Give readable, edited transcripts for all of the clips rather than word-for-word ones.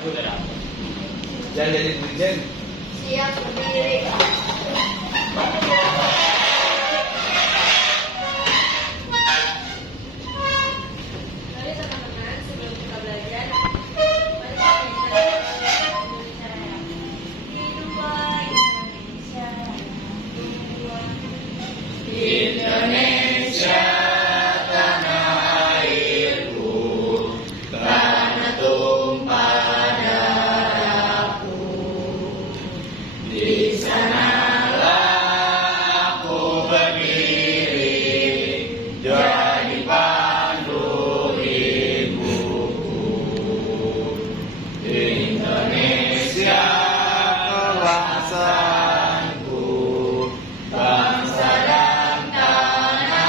Jangan jadi dirjen. Siap berdiri. Mari teman-teman, sebelum kita belajar, mari kita Indonesia Raya. Hiduplah Indonesia Raya. Indonesia tanah airku, tanah tumpah darahku. Di sanalah aku berdiri, jadi pandu ibuku. Indonesia kebangsaanku, bangsa dan tanah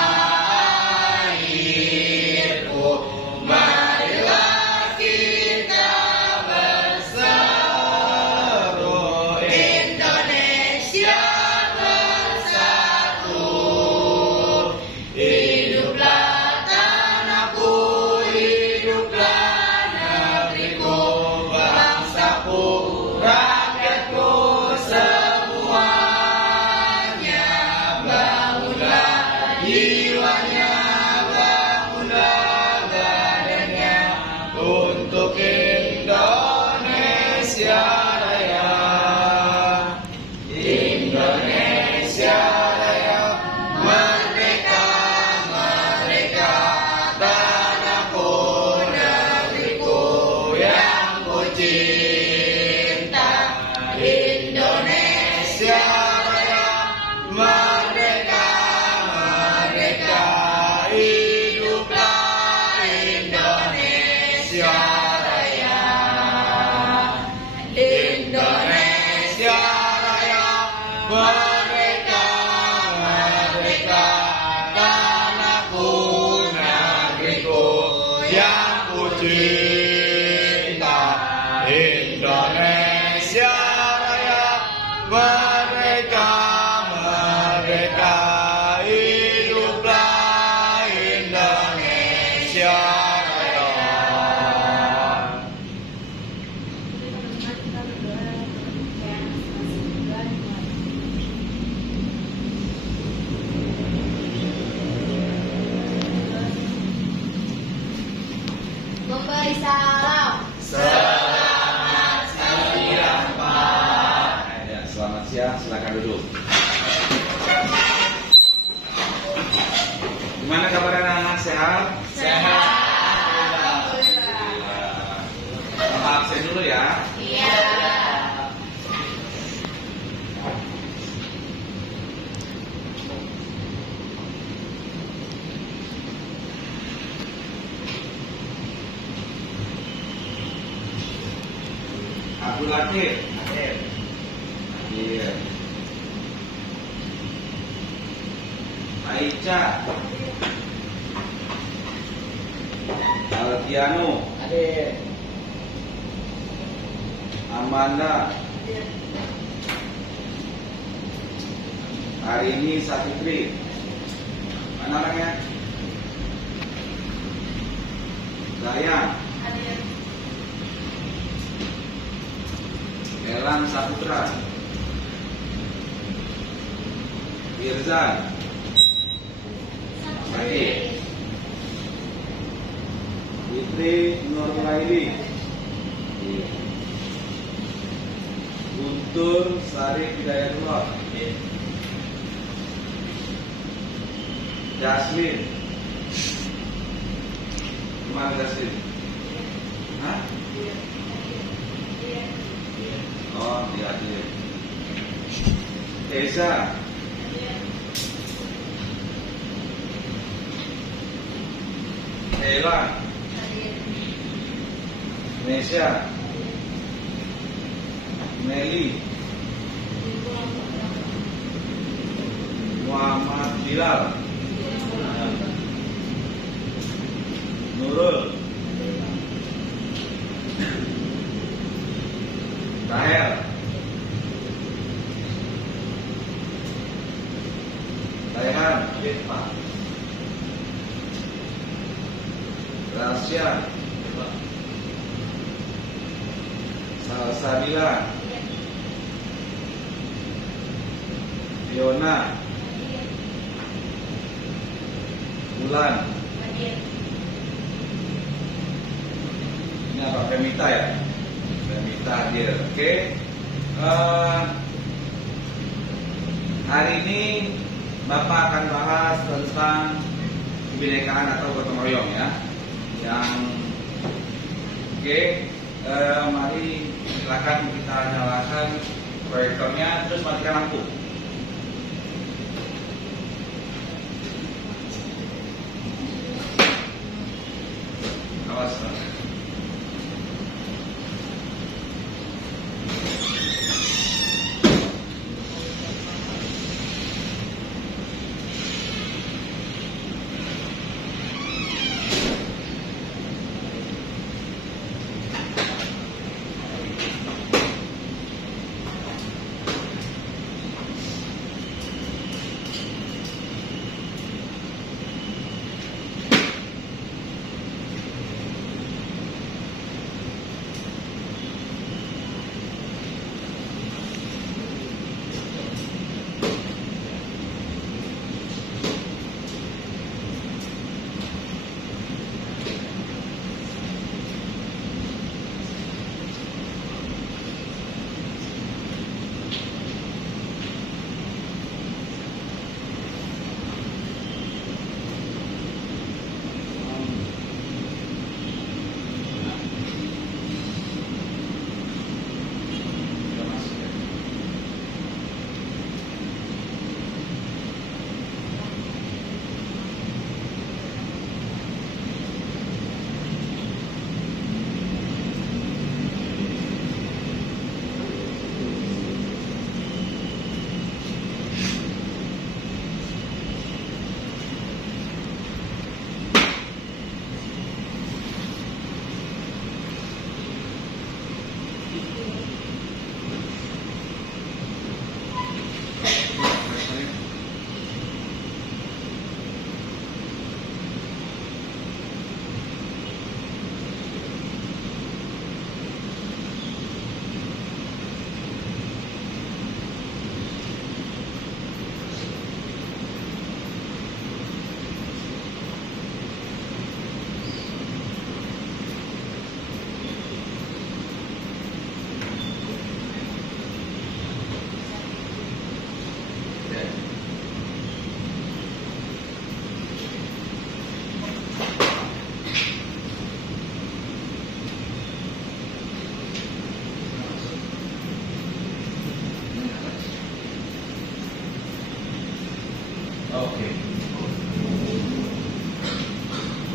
airku. Marilah kita berseru, Indonesia bersatu. Hiduplah tanahku, hiduplah negeriku, bangsaku, rakyatku semuanya. Bangunlah jiwanya, bangunlah badannya untuk Indonesia Raya. Indonesia Raya, merdeka, merdeka, tanahku, negeriku yang ku cinta. Indonesia Raya, merdeka, merdeka, hiduplah Indonesia Raya. Indonesia Raya, merdeka, merdeka, tanahku, negeriku yang ku cinta. Indonesia Raya, merdeka, merdeka, hiduplah Indonesia Raya. Memberi salam. Selamat siang, Pak. Ya, selamat siang, silakan duduk. Gimana kabar anak-anak, sehat? Sehat. Sama absen dulu ya. Iya. Abdul Latif. Iya. Aicha. Alkiano. Amanda. Hari ini Satitri. Mana orangnya? Dayang. Elan Saputra. Irzan. Sakit. Fitri Nurlaili. Guntur Sari Hidayatullah. Jasmine. Gimana Jasmine? Hah? Oh, dia. Eza. Ella. Nesya. Meli. Muhammad Bilal. Nurul. Tahel. Raihan. Rasya. Salsabila, Hadir. Fiona, Hadir. Bulan. Hadir. Ini apa? Femita ya? Femita hadir. Oke. Hari ini Bapak akan bahas tentang kebinekaan atau gotong royong ya. Mari silakan kita nyalakan proyektornya, terus matikan lampu. Awas.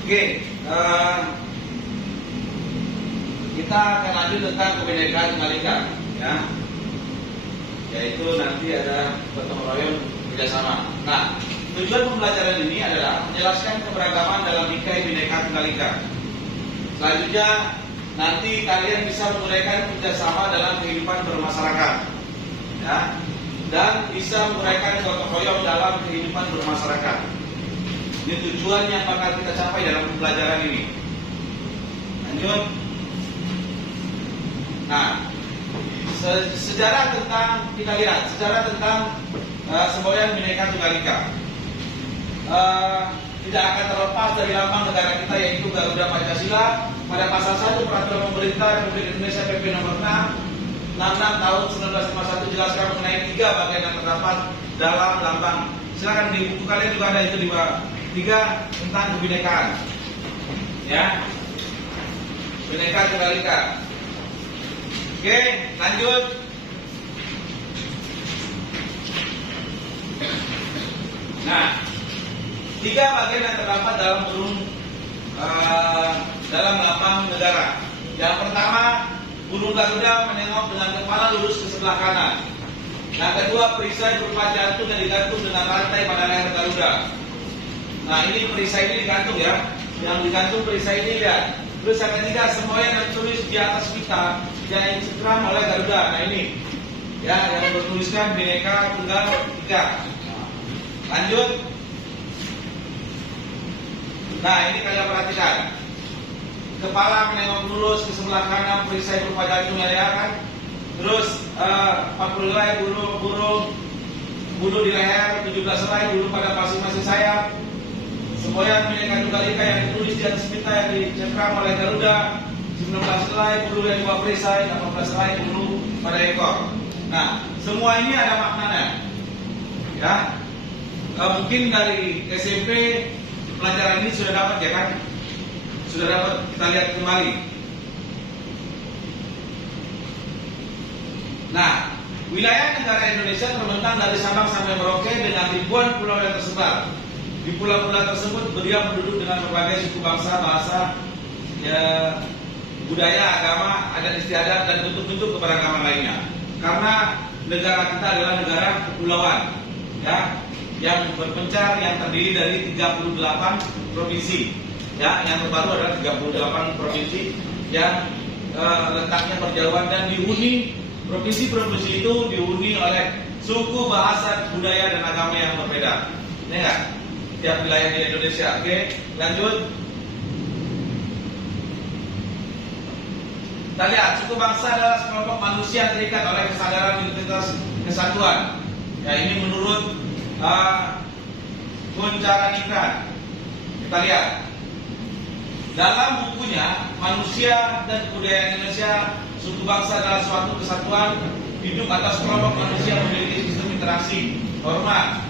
Oke. Kita akan lanjut tentang kebinekaan tunggal ika, ya. Yaitu nanti ada gotong royong kerjasama. Nah, tujuan pembelajaran ini adalah menjelaskan keberagaman dalam bingkai Bhinneka Tunggal Ika. Selanjutnya, nanti kalian bisa menguraikan kerjasama dalam kehidupan bermasyarakat, ya, dan bisa menguraikan gotong royong dalam kehidupan bermasyarakat. Ini tujuan yang bakal kita capai dalam pembelajaran ini. Lanjut. Nah, sejarah tentang, kita lihat sejarah tentang semboyan Bhinneka Tunggal Ika. Tidak akan terlepas dari lambang negara kita, yaitu Garuda Pancasila. Pada pasal 1 Peraturan Pemerintah Republik Indonesia PP nomor 66 tahun 1951 jelaskan mengenai 3 bagian yang terdapat dalam lambang. Silakan di buku kalian juga ada itu di bawah. 3 tentang kebinekaan. Ya. Bhinneka Tunggal Ika. Oke, lanjut. Nah, 3 bagian yang terdapat dalam dalam lambang negara. Yang pertama, burung Garuda menengok dengan kepala lurus ke sebelah kanan. Yang kedua, perisai berupa jantung yang digantung dengan rantai pada leher Garuda. Nah, ini perisai ini digantung ya. Yang digantung perisai ini lihat. Terus yang ketiga, semboyan yang tulis di atas pita yang dicengkram oleh Garuda. Nah ini, ya, yang bertuliskan Bhinneka Tunggal Ika. Lanjut. Nah, ini kalian perhatikan. Kepala menengok lurus ke sebelah kanan, perisai berupa jantung yang ya kan. terus 40 helai bulu di leher, 17 helai bulu pada masing-masing sayap, semboyan Bhinneka Tunggal Ika yang ditulis di atas pita yang dicengkram oleh Garuda, 19 helai bulu yang dibawa perisai, 18 helai bulu pada ekor. Nah, semua ini ada maknanya. Ya, mungkin dari SMP pelajaran ini sudah dapat ya kan? Sudah dapat, kita lihat kembali. Nah, wilayah negara Indonesia terbentang dari Sabang sampai Merauke dengan ribuan pulau yang tersebar. Di pulau-pulau tersebut berdiam penduduk dengan berbagai suku bangsa, bahasa, ya, budaya, agama, adat istiadat, dan bentuk-bentuk keberagaman lainnya. Karena negara kita adalah negara kepulauan, ya, yang berpencar, yang terdiri dari 38 provinsi. Ya, yang terbaru adalah 38 provinsi yang letaknya berjauhan dan dihuni. Provinsi-provinsi itu dihuni oleh suku, bahasa, budaya, dan agama yang berbeda. Ini enggak? Tiap wilayah di Indonesia. Oke, lanjut. Kita lihat, suku bangsa adalah sekelompok manusia terikat oleh kesadaran identitas kesatuan. Ya, ini menurut Guncaraningrat. Kita lihat. Dalam bukunya, Manusia dan Kebudayaan Indonesia, suku bangsa adalah suatu kesatuan hidup atas kelompok manusia memiliki sistem interaksi, hormat,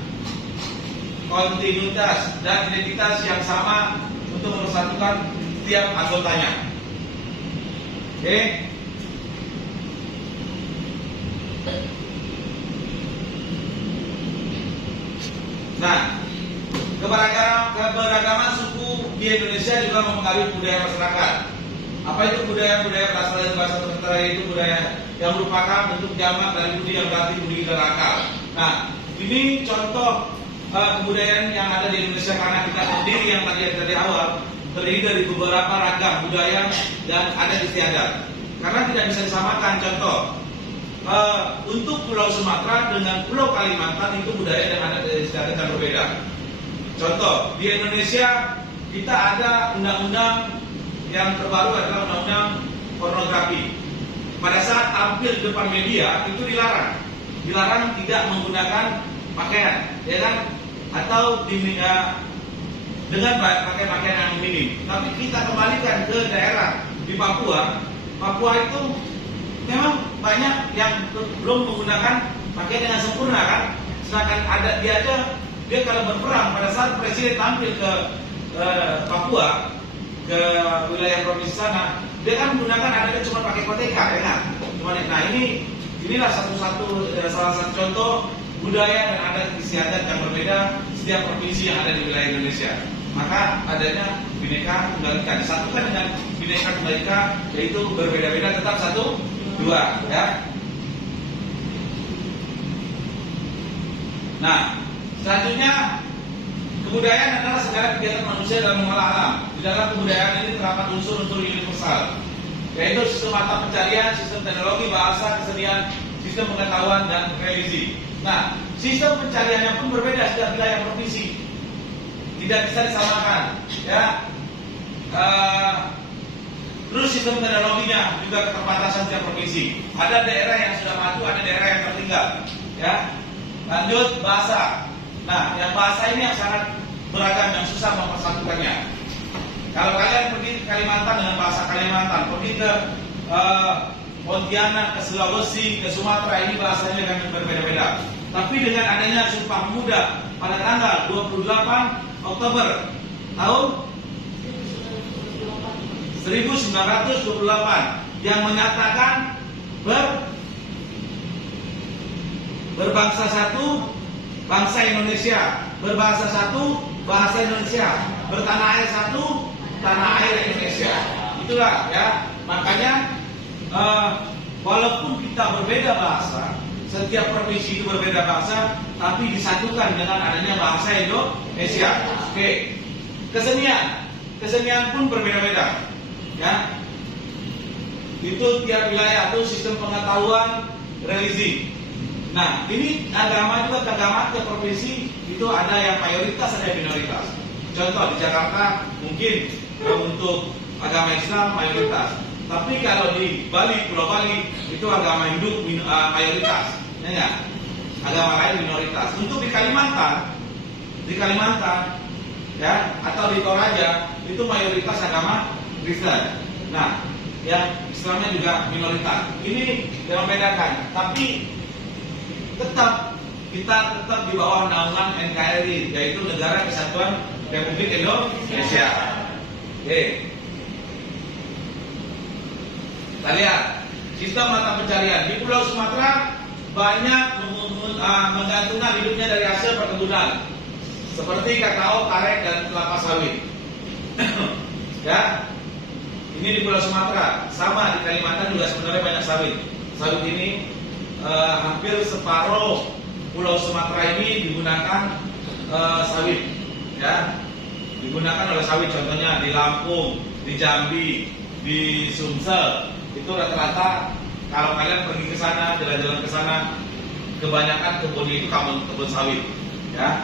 kontinuitas, dan identitas yang sama untuk mempersatukan tiap anggotanya. Oke. Nah, keberagaman suku di Indonesia juga mempengaruhi budaya masyarakat. Apa itu budaya-budaya berasal dari bahasa tertera, itu budaya yang merupakan bentuk jamak dari budi yang berarti budi dan akal. Nah, ini contoh kebudayaan yang ada di Indonesia karena kita sendiri yang tadi dari awal terdiri dari beberapa ragam budaya dan adat istiadat. Karena tidak bisa disamakan. Contoh, untuk Pulau Sumatera dengan Pulau Kalimantan itu budaya dan adat istiadat yang berbeda. Contoh, di Indonesia kita ada undang-undang yang terbaru adalah undang-undang pornografi. Pada saat tampil di depan media itu dilarang tidak menggunakan pakaian, ya kan? Atau dengan pakai pakaian yang minim. Tapi kita kembalikan ke daerah di Papua. Papua itu memang banyak yang belum menggunakan pakaian dengan sempurna kan? Sedangkan ada dia kalau berperang pada saat presiden tampil ke Papua, ke wilayah provinsi sana, dia kan menggunakan adanya cuma pakai koteka, ya kan? Nah inilah salah satu contoh budaya dan adat istiadat yang berbeda setiap provinsi yang ada di wilayah Indonesia. Maka adanya Bhinneka Tunggal Ika disatukan dengan Bhinneka Tunggal Ika, yaitu berbeda-beda tetap satu, dua, ya. Nah, selanjutnya kebudayaan adalah segala kegiatan manusia dalam mengolah alam. Di dalam kebudayaan ini terdapat unsur-unsur universal, yaitu sistem mata pencarian, sistem teknologi, bahasa, kesenian, sistem pengetahuan, dan religi. Nah, sistem pencariannya pun berbeda setiap wilayah provinsi, tidak bisa disamakan, ya. Terus sistem teknologinya juga keterbatasan setiap provinsi. Ada daerah yang sudah maju, ada daerah yang tertinggal, ya. Lanjut, bahasa. Nah, yang bahasa ini yang sangat beragam, yang susah mempersatukannya. Kalau kalian pergi ke Kalimantan dengan bahasa Kalimantan, pergi ke Pontianak, ke Sulawesi, ke Sumatera, ini bahasanya akan berbeda-beda. Tapi dengan adanya Sumpah Pemuda pada tanggal 28 Oktober tahun 1928 yang menyatakan berbangsa satu, bangsa Indonesia, berbahasa satu, bahasa Indonesia, bertanah air satu, tanah air Indonesia. Itulah, ya. Makanya walaupun kita berbeda bahasa, setiap provinsi itu berbeda bahasa, tapi disatukan dengan adanya bahasa Indonesia. Oke. Kesenian pun berbeda-beda, ya. Itu tiap wilayah itu sistem pengetahuan religi. Nah, ini agama juga keagamaan ke provinsi itu ada yang mayoritas, ada yang minoritas. Contoh di Jakarta mungkin untuk agama Islam mayoritas. Tapi kalau di Bali, Pulau Bali itu agama Hindu mayoritas, ya enggak? Agama lain minoritas. Untuk di Kalimantan, ya, atau di Toraja itu mayoritas agama Kristen. Nah, yang Islamnya juga minoritas. Ini yang membedakan. Tapi kita tetap di bawah naungan NKRI, yaitu Negara Kesatuan Republik Indonesia. Oke. Kita lihat sistem mata pencarian di Pulau Sumatera banyak menggantungkan hidupnya dari hasil perkebunan seperti kakao, karet, dan kelapa sawit. Ya, ini di Pulau Sumatera. Sama di Kalimantan juga sebenarnya banyak sawit. Sawit ini hampir separuh Pulau Sumatera ini digunakan sawit. Ya, digunakan oleh sawit. Contohnya di Lampung, di Jambi, di Sumsel. Itu rata-rata kalau kalian pergi ke sana, jalan-jalan ke sana, kebanyakan kebunnya itu kebun sawit. Ya,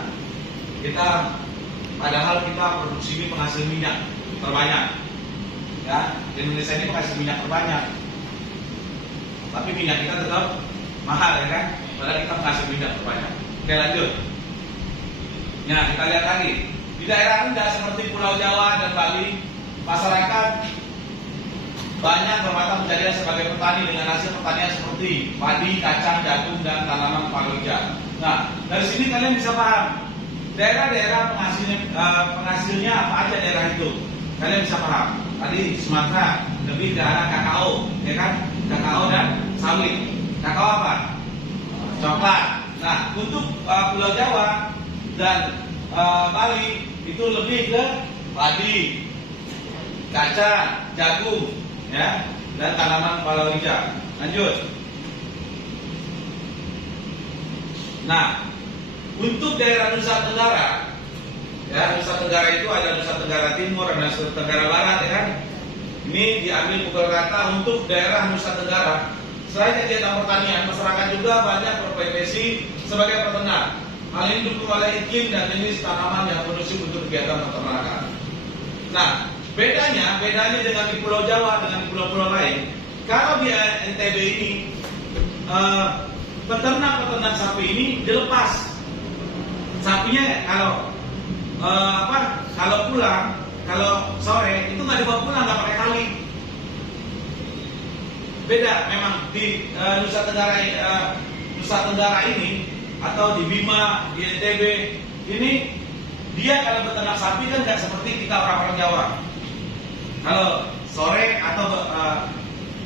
padahal kita produksi ini penghasil minyak terbanyak. Ya, Indonesia ini penghasil minyak terbanyak. Tapi minyak kita tetap mahal, ya kan? Padahal kita penghasil minyak terbanyak. Oke, lanjut. Nah, kita lihat lagi di daerah rendah seperti Pulau Jawa dan Bali, masyarakat banyak bermata pencarian sebagai petani dengan hasil pertanian seperti padi, kacang, jagung, dan tanaman palawija. Nah, dari sini kalian bisa paham daerah-daerah penghasilnya apa aja daerah itu. Kalian bisa paham. Tadi Sumatera lebih ke arah kakao, ya kan? Kakao dan sawit. Kakao apa? Coklat. Nah, untuk Pulau Jawa dan Bali itu lebih ke padi, kacang, jagung, ya, dan tanaman palawija. Lanjut. Nah, untuk daerah Nusa Tenggara, ya, Nusa Tenggara itu ada Nusa Tenggara Timur dan Nusa Tenggara Barat, ya kan? Ini diambil pukul rata untuk daerah Nusa Tenggara. Selain kegiatan pertanian, masyarakat juga banyak berprofesi sebagai peternak. Hal ini didukung oleh iklim dan jenis tanaman yang kondusif untuk kegiatan peternakan. Nah, bedanya dengan di Pulau Jawa dengan di pulau-pulau lain. Kalau di NTB ini peternak sapi ini dilepas. Sapinya kalau pulang, kalau sore itu nggak dibawa pulang, nggak pakai tali. Beda memang di Nusa Tenggara ini atau di Bima, di NTB ini dia kalau beternak sapi kan nggak seperti kita orang-orang Jawa. Kalau sore atau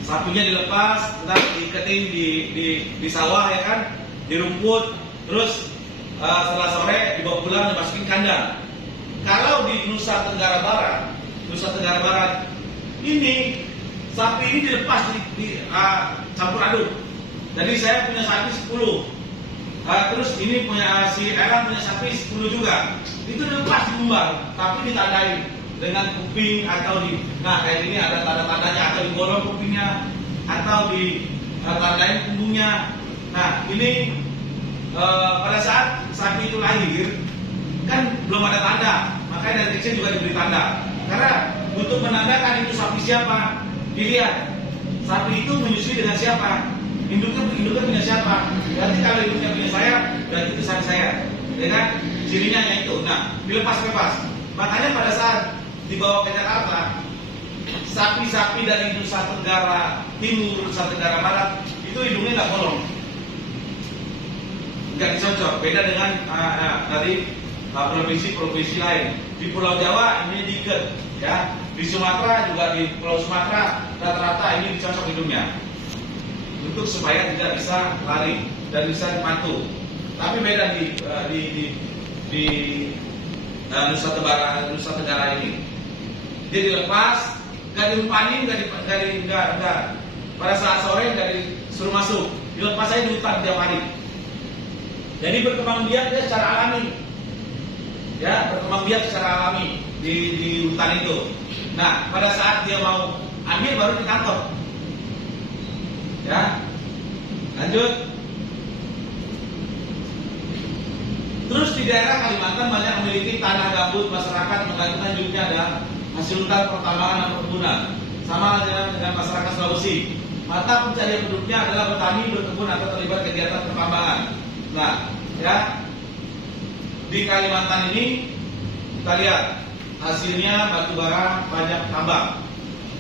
sapinya dilepas, ntar diiketin di sawah, ya kan, di rumput, terus setelah sore dibawa pulang dimasukin kandang. Kalau di Nusa Tenggara Barat ini sapi ini dilepas campur aduk. Jadi saya punya sapi 10. Terus ini punya si Eran punya sapi 10 juga. Itu dilepas diumbar, tapi ditandain dengan kuping atau kayak ini ada tanda-tandanya, atau digorong kupingnya atau ditandain punggungnya. Nah, ini pada saat sapi itu lahir kan belum ada tanda, makanya dari kecil juga diberi tanda. Karena untuk menandakan itu sapi siapa, dilihat sapi itu menyusui dengan siapa, induknya punya siapa. Berarti kalau induknya punya saya, berarti itu sapi saya, ya kan? Cirinya itu. Nah, dilepas-lepas. Makanya pada saat dibawa ke Jakarta, sapi-sapi dari Nusa Tenggara Timur, Nusa Tenggara Barat itu hidungnya nggak bolong, nggak dicocok. Beda dengan dari provinsi-provinsi lain. Di Pulau Jawa ini diikat, ya. Di Sumatera juga, di Pulau Sumatera rata-rata ini dicocok hidungnya untuk supaya tidak bisa lari dan bisa dipantu. Tapi beda di Nusa Tenggara ini, dia dilepas, nggak diumpanin, nggak. Pada saat sore nggak disuruh masuk, dilepas aja di hutan tiap hari. Jadi berkembang biak dia secara alami, ya, berkembang biak secara alami di hutan itu. Nah, pada saat dia mau ambil baru ditangkap, ya. Lanjut. Terus di daerah Kalimantan banyak memiliki tanah gambut, masyarakat menggantungkan hidupnya dan hasil hutan pertambangan dan perkebunan. sama dengan masyarakat Sulawesi. Mata pencarian hidupnya adalah bertani, berkebun atau terlibat kegiatan pertambangan. Nah, ya di Kalimantan ini kita lihat hasilnya batu bara banyak tambang,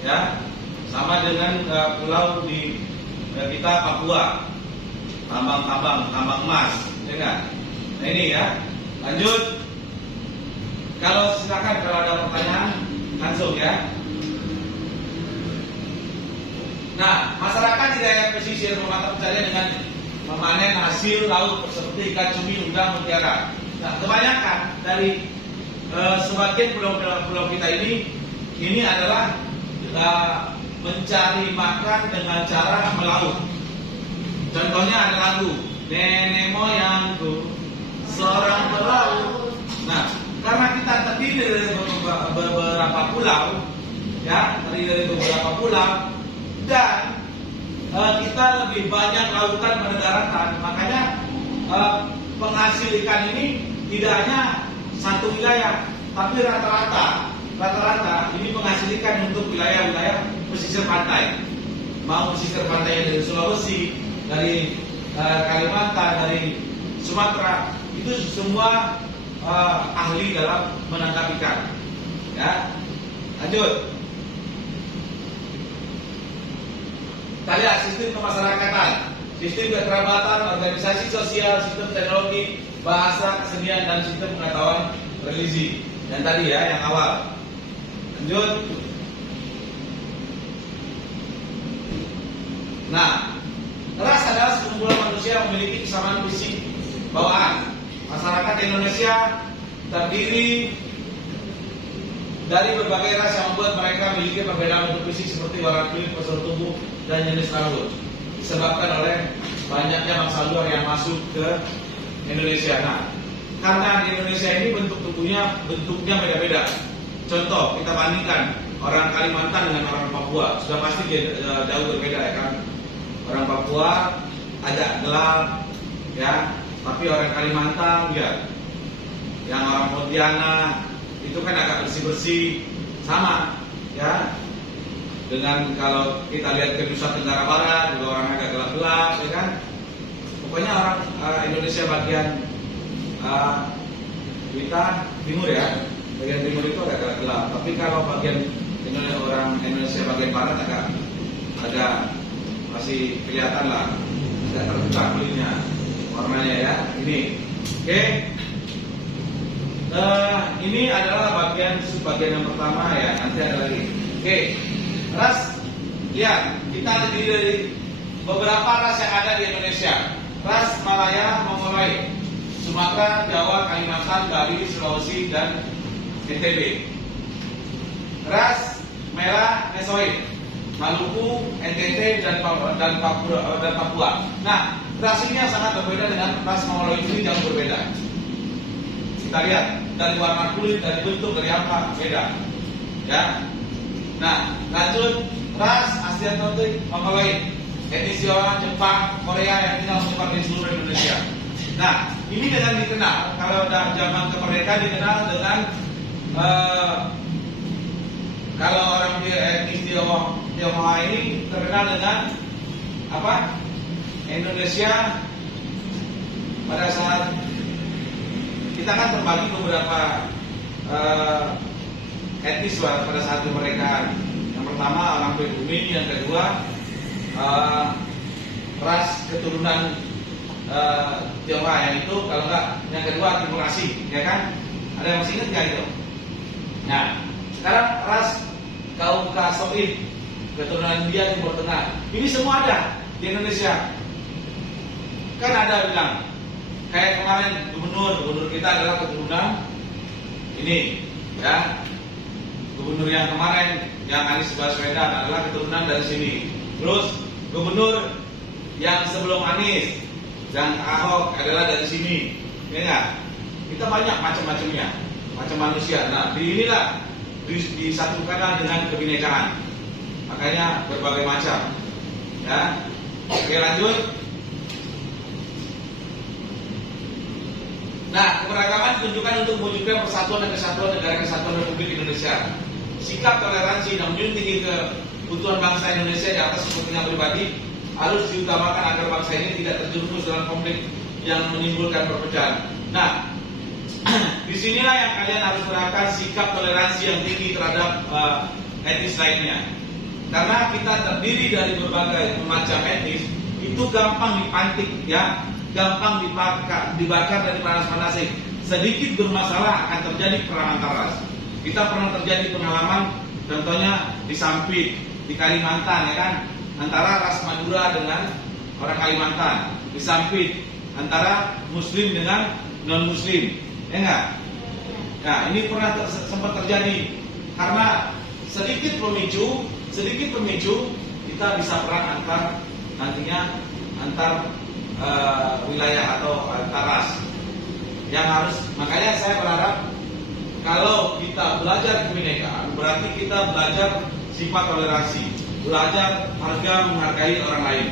ya sama dengan pulau di kita Papua, tambang emas, ya kan? Nah ini ya, lanjut. Kalau silakan kalau ada pertanyaan langsung ya. Nah, masyarakat di daerah pesisir memata pencarian dengan memanen hasil laut seperti ikan cumi, udang, mutiara. Nah, kebanyakan dari sebagian pulau kita ini adalah mencari makan dengan cara melaut. Contohnya ada lagu Nenek moyangku seorang pelaut. Nah, karena kita terdiri dari beberapa pulau, ya, dan kita lebih banyak lautan pada daratan, makanya penghasil ikan ini tidak hanya satu wilayah, tapi rata-rata ini menghasil ikan untuk wilayah-wilayah pesisir pantai. Mau pesisir pantai dari Sulawesi, dari Kalimantan, dari Sumatera, itu semua ahli dalam menangkap ikan. Ya, lanjut. Kita lihat sistem kemasyarakatan, sistem kekerabatan, organisasi sosial, sistem teknologi, bahasa, kesenian, dan sistem pengetahuan religi. Yang tadi ya, yang awal. Lanjut. Nah, ras adalah sekumpulan manusia yang memiliki kesamaan fisik bawaan. Masyarakat Indonesia terdiri dari berbagai ras yang membuat mereka memiliki perbedaan bentuk fisik seperti warna kulit, postur tubuh, dan jenis rambut, disebabkan oleh banyaknya bangsa luar yang masuk ke Indonesia. Nah, karena di Indonesia ini bentuknya beda-beda. Contoh, kita bandingkan orang Kalimantan dengan orang Papua, sudah pasti jauh berbeda ya kan. Orang Papua agak gelap, ya, tapi orang Kalimantan ya, yang orang Pontianak itu kan agak bersih-bersih, sama, ya. Dengan kalau kita lihat ke Nusa Tenggara Barat juga orang agak gelap-gelap, ya kan. Pokoknya orang Indonesia bagian kita timur ya, bagian timur itu agak gelap. Tapi kalau bagian orang Indonesia bagian barat agak masih kelihatan lah, agak terbuka kulitnya, warnanya ya. Ini, oke. Ini adalah bagian yang pertama ya. Nanti ada lagi. Oke. Ras, lihat, kita terdiri dari beberapa ras yang ada di Indonesia. Ras Malaya, Mongoloid, Sumatera, Jawa, Kalimantan, Bali, Sulawesi, dan NTB. Ras Merah, Nesoid, Maluku, NTT, dan Papua. Nah, ras ini yang sangat berbeda dengan ras Mongoloid ini jauh berbeda. Kita lihat dari warna kulit, dari bentuk, dari apa beda, ya. Nah, lanjut ras Asiatic Mongoloid, etnis Tionghoa, Jepang, Korea yang tinggal menyebar di seluruh Indonesia. Nah, ini dengan dikenal kalau udah zaman kemerdekaan dikenal dengan kalau orang etnis Tionghoa ini terkenal dengan apa? Indonesia pada saat kita kan terbagi beberapa etnis pada saat kemerdekaan. Yang pertama orang pribumi, yang kedua ras keturunan Tionghoa, yang itu kalau enggak yang kedua Timur Asing, ya kan? Ada yang masih ingat nggak itu? Nah, sekarang ras kaum Kasoid, keturunan India, Timur Tengah, ini semua ada di Indonesia. Kan ada bilang kayak kemarin gubernur kita adalah keturunan ini, ya. Gubernur yang kemarin yang Anies Baswedan adalah keturunan dari sini. Terus gubernur yang sebelum Anies, yang Ahok adalah dari sini, ya enggak? Kita banyak macam-macamnya, macam manusia. Nah, inilah disatukan dengan kebinekaan. Makanya berbagai macam. Ya. Oke, lanjut. Nah, keberagaman ditunjukkan untuk mewujudkan persatuan dan kesatuan negara kesatuan Republik Indonesia. Sikap toleransi dan menjunjung tinggi kebutuhan bangsa Indonesia di atas kepentingan pribadi harus diutamakan agar bangsa ini tidak terjerumus dalam konflik yang menimbulkan perpecahan. Nah, disinilah yang kalian harus terapkan sikap toleransi yang tinggi terhadap etnis lainnya. Karena kita terdiri dari berbagai macam etnis, itu gampang dipantik, ya, gampang dibakar dan dipanas-panasin. Sedikit bermasalah akan terjadi perang antar ras. Kita pernah terjadi pengalaman, contohnya di Sampit, di Kalimantan, ya kan, antara ras Madura dengan orang Kalimantan. Di Sampit, antara Muslim dengan non-Muslim, ya enggak? Nah, ini pernah sempat terjadi karena sedikit pemicu kita bisa perang antar wilayah atau antar ras. Yang harus, makanya saya berharap kalau kita belajar kebinekaan, berarti kita belajar sifat toleransi, belajar menghargai orang lain.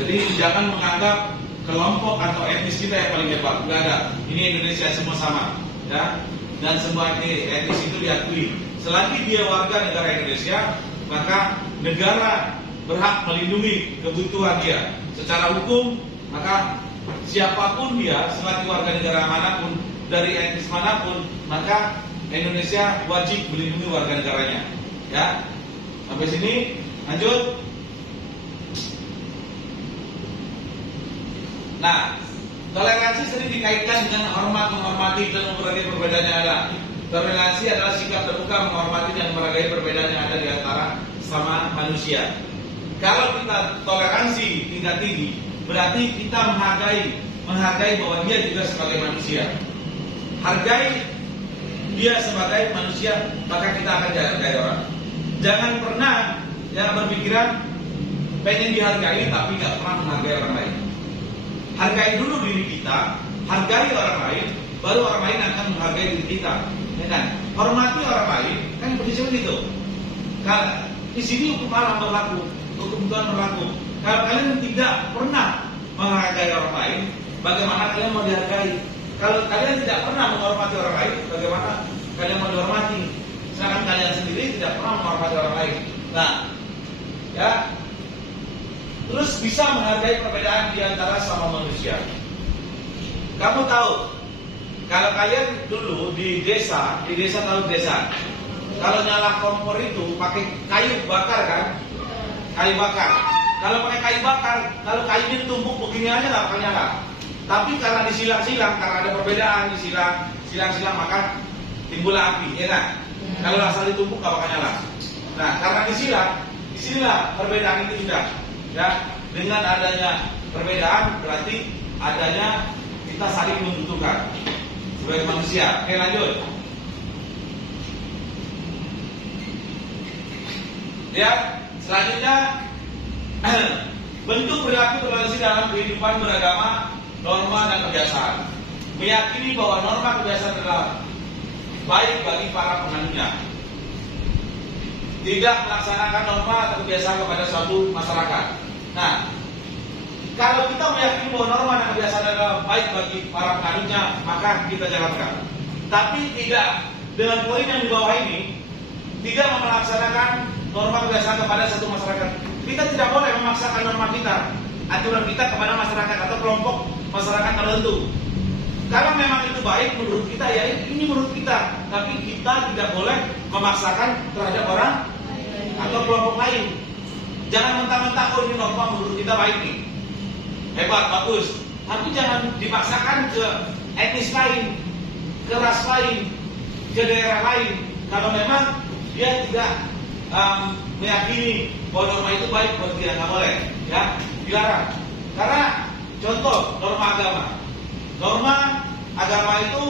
Jadi jangan menganggap kelompok atau etnis kita yang paling hebat. Enggak ada. Ini Indonesia semua sama, ya. Dan semua etnis itu diakui. Selagi dia warga negara Indonesia, maka negara berhak melindungi kebutuhan dia. Secara hukum, maka siapapun dia, selagi warga negara manapun, dari etnis manapun, maka Indonesia wajib melindungi warga negaranya. Ya, sampai sini, lanjut. Nah, toleransi sering dikaitkan dengan hormat, menghormati, dan menghargai perbedaan yang ada. Toleransi adalah sikap terbuka, menghormati, dan menghargai perbedaan yang ada di antara sama manusia. Kalau kita toleransi tingkat tinggi, berarti kita menghargai bahwa dia juga sebagai manusia. Hargai dia sebagai manusia, maka kita akan dihargai orang. Jangan pernah berpikiran pengen dihargai tapi nggak pernah menghargai orang lain. Hargai dulu diri kita, hargai orang lain, baru orang lain akan menghargai diri kita. Ya kan? Hormati orang lain, kan prinsipnya gitu. Kalau di sini hukum alam berlaku, hukum Tuhan berlaku. Kalau kalian tidak pernah menghargai orang lain, bagaimana kalian mau dihargai? Kalau kalian tidak pernah menghormati orang lain, bagaimana kalian mau dihormati? Sedangkan kalian sendiri tidak pernah menghormati orang lain. Nah, ya, terus bisa menghargai perbedaan di antara sama manusia. Kamu tahu, kalau kalian dulu di desa tahu desa, kalau nyala kompor itu pakai kayu bakar kan? Kayu bakar. Kalau pakai kayu bakar, kalau kayunya ditumpuk begini aja nggak akan nyala. Tapi karena disilang-silang, karena ada perbedaan silang-silang maka timbul api, ya kan? Kalau asal ditumpuk nggak bakal nyala. Nah, karena disinilah perbedaan itu sudah. Ya, dengan adanya perbedaan berarti adanya kita saling membutuhkan sebagai manusia. Oke, lanjut. Ya, selanjutnya bentuk perilaku toleransi dalam kehidupan beragama, norma dan kebiasaan. Meyakini bahwa norma kebiasaan adalah baik bagi para penganutnya. Tidak melaksanakan norma atau kebiasaan kepada suatu masyarakat. Nah, kalau kita meyakini bahwa norma dan kebiasaan adalah baik bagi para penganutnya, maka kita jalankan. Tapi tidak, dengan poin yang di bawah ini, tidak melaksanakan norma kebiasaan kepada satu masyarakat. Kita tidak boleh memaksakan norma kita, aturan kita kepada masyarakat atau kelompok masyarakat tertentu. Kalau memang itu baik menurut kita, ya ini menurut kita. Tapi kita tidak boleh memaksakan terhadap orang atau kelompok lain. Jangan mentah-mentah, oh ini norma menurut kita baik nih, hebat, bagus. Tapi jangan dipaksakan ke etnis lain, ke ras lain, ke daerah lain. Kalau memang dia tidak meyakini bahwa norma itu baik, buat dia nggak boleh, ya, dilarang. Karena contoh norma agama. Norma agama itu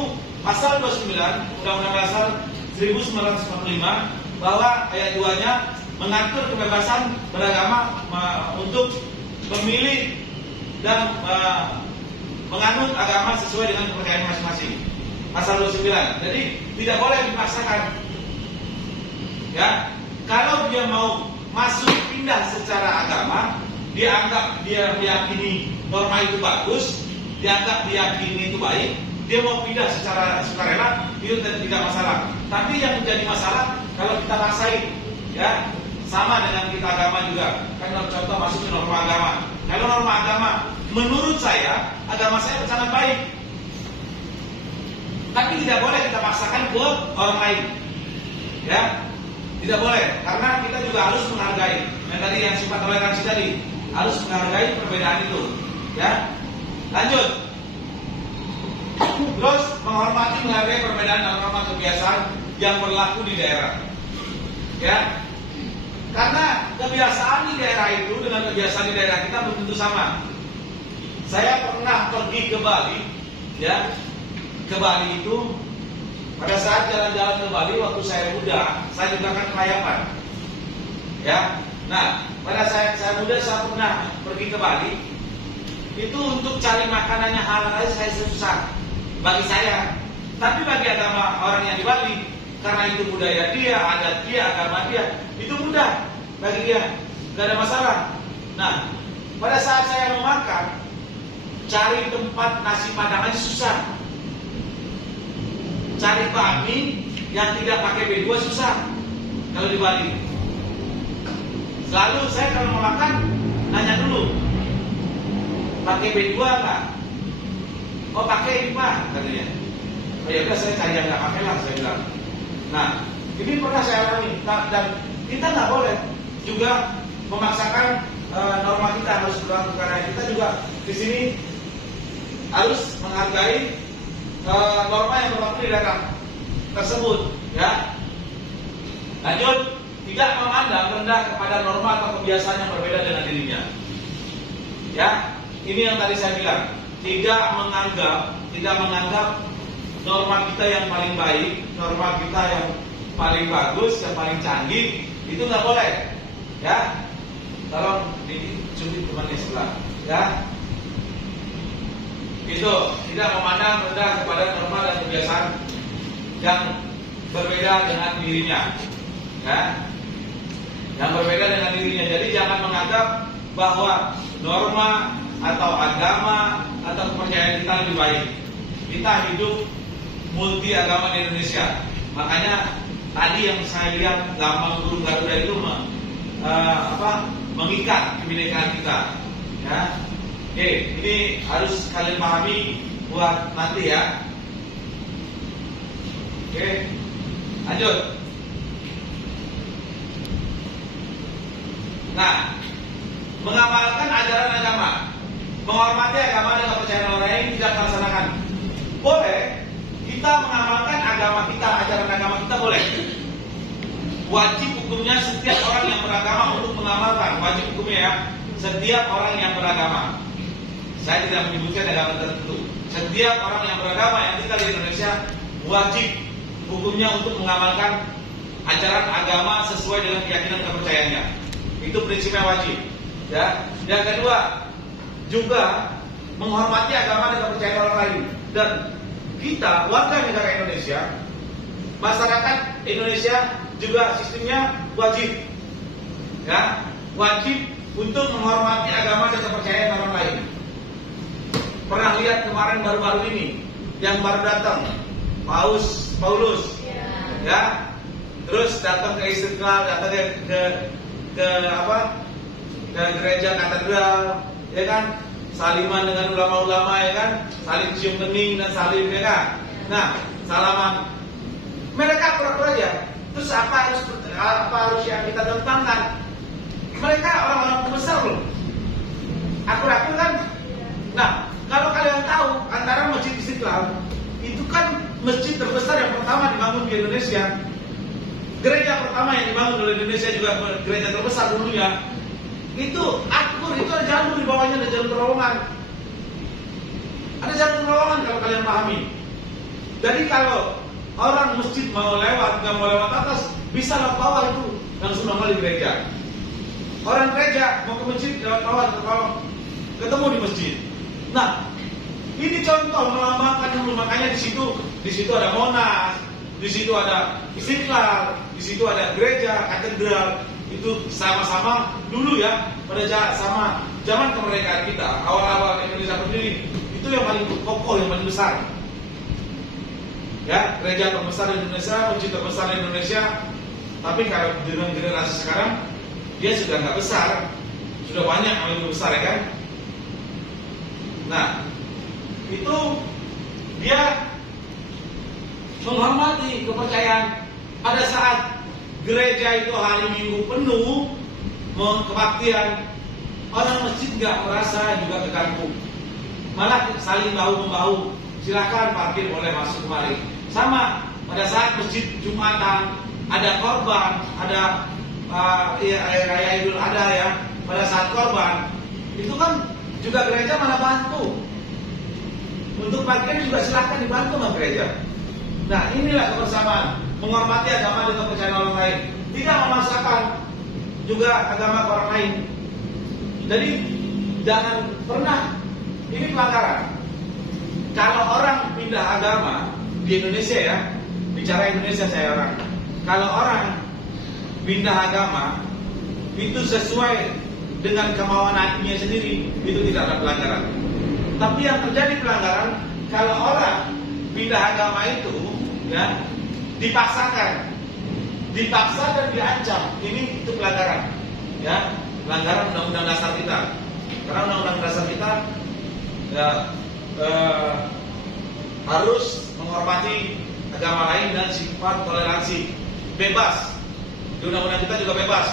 pasal 29 Undang-Undang Dasar 1945 bahwa ayat 2-nya mengatur kebebasan beragama untuk memilih dan menganut agama sesuai dengan kepercayaan masing-masing. Pasal 29. Jadi tidak boleh dipaksakan. Ya, kalau dia mau masuk pindah secara agama, dia anggap dia meyakini norma itu bagus, dianggap diyakini itu baik, dia mau pindah secara sukarela, itu tidak masalah. Tapi yang menjadi masalah kalau kita paksain, ya, sama dengan kita agama juga. Kan contoh masuk ke norma agama. Kalau norma agama, menurut saya, agama saya sangat baik. Tapi tidak boleh kita paksakan ke orang lain. Ya, tidak boleh. Karena kita juga harus menghargai. Yang tadi yang sifat toleransi tadi, harus menghargai perbedaan itu. Ya, lanjut. Terus menghormati, menghargai perbedaan norma kebiasaan yang berlaku di daerah. Ya, karena kebiasaan di daerah itu dengan kebiasaan di daerah kita belum tentu sama. Saya pernah pergi ke Bali, ya, ke Bali itu pada saat jalan-jalan ke Bali waktu saya muda, saya juga kan kelayapan, ya. Nah, pada saat saya muda saya pernah pergi ke Bali, itu untuk cari makanannya halal aja saya susah bagi saya. Tapi bagi agama orang yang di Bali, karena itu budaya dia, adat dia, agama dia, itu mudah bagi dia, nggak ada masalah. Nah, pada saat saya mau makan, cari tempat nasi padang aja susah. Cari bakmi yang tidak pakai B2 susah kalau di Bali. Selalu saya kalau mau makan nanya dulu, pakai B2 nggak? Oh pakai ini Pak, katanya. Oh ya udah saya cari yang nggak pakai lah, saya bilang. Nah, ini pernah saya alami dan kita nggak boleh juga memaksakan norma kita harus berlaku, karena kita juga di sini harus menghargai norma yang berlaku di daerah tersebut, ya. Lanjut, tidak memandang rendah kepada norma atau kebiasaan yang berbeda dengan dirinya. Ya, ini yang tadi saya bilang, tidak menganggap norma kita yang paling baik, norma kita yang paling bagus, yang paling canggih, itu nggak boleh, ya. Tolong dicubit temannya sebelah, ya. Itu tidak memandang rendah kepada norma dan kebiasaan yang berbeda dengan dirinya, ya, yang berbeda dengan dirinya. Jadi jangan menganggap bahwa norma atau agama atau kepercayaan kita lebih baik. Kita hidup multi agama di Indonesia. Makanya tadi yang saya lihat lambang burung Garuda itu mengikat kebinekaan kita, ya. Oke, ini harus kalian pahami buat nanti ya. Oke, lanjut. Nah, mengamalkan ajaran agama, menghormati agama dan kepercayaan orang lain, tidak melaksanakan. Boleh kita mengamalkan agama kita, ajaran agama kita boleh. Wajib hukumnya setiap orang yang beragama untuk mengamalkan. Wajib hukumnya ya, setiap orang yang beragama. Saya tidak menyebutkan agama tertentu. Setiap orang yang beragama yang tinggal di Indonesia wajib hukumnya untuk mengamalkan ajaran agama sesuai dengan keyakinan kepercayaannya. Itu prinsipnya wajib. Ya. Yang kedua, juga menghormati agama dan kepercayaan orang lain. Dan kita warga negara Indonesia, masyarakat Indonesia juga sistemnya wajib, ya, wajib untuk menghormati agama dan kepercayaan orang lain. Pernah lihat kemarin baru-baru ini yang baru datang Paulus, ya, terus datang ke Istiqlal, datang ke gereja katedral, ya kan, saliman dengan ulama-ulama, ya kan, saling cium kening dan saling, ya kan. Nah, salaman. Mereka pura-pura aja. Terus apa harus yang kita tentangkan? Mereka orang-orang pembesar loh. Akur-akur kan? Nah, kalau kalian tahu antara Masjid Istiqlal itu kan masjid terbesar yang pertama dibangun di Indonesia. Gereja pertama yang dibangun oleh Indonesia juga gereja terbesar dulunya. Itu akur, itu ada jalur di bawahnya, ada jalur terowongan. Ada jalur terowongan kalau kalian pahami. Jadi kalau orang masjid mau lewat, nggak mau lewat atas, bisa lewat bawah itu langsung nongol di gereja. Orang gereja mau ke masjid lewat bawah, ketemu di masjid. Nah, ini contoh melambangkan dulu, makanya di situ ada Monas, di situ ada Istiqlal, di situ ada gereja, katedral. Itu sama-sama dulu ya, pada sama zaman kemerdekaan kita, awal-awal Indonesia berdiri, itu yang paling kokoh, yang paling besar. Ya, gereja terbesar di Indonesia, masjid terbesar di Indonesia. Tapi kalau dengan generasi sekarang dia sudah nggak besar, sudah banyak yang lebih besar, ya kan? Nah, itu dia menghormati kepercayaan. Pada saat gereja itu hari Minggu penuh kebaktian, orang masjid nggak merasa juga terganggu, malah saling bahu membahu. Silakan parkir, boleh masuk kemari. Sama pada saat masjid Jumatan ada korban, ada raya Idul Adha, ya. Pada saat korban itu kan juga gereja malah bantu. Untuk parkir juga silakan dibantu sama gereja. Nah, inilah kebersamaan, menghormati agama dan kepercayaan orang lain, tidak memaksakan juga agama ke orang lain. Jadi jangan pernah, ini pelanggaran. Kalau orang pindah agama di Indonesia, ya, bicara Indonesia saya orang. Kalau orang pindah agama itu sesuai dengan kemauan hatinya sendiri, itu tidak ada pelanggaran. Tapi yang terjadi pelanggaran kalau orang pindah agama itu, ya, dipaksakan, dipaksa dan diancam, itu pelanggaran, ya, pelanggaran undang-undang dasar kita. Karena undang-undang dasar kita, ya, harus menghormati agama lain dan sifat toleransi, bebas. Di undang-undang kita juga bebas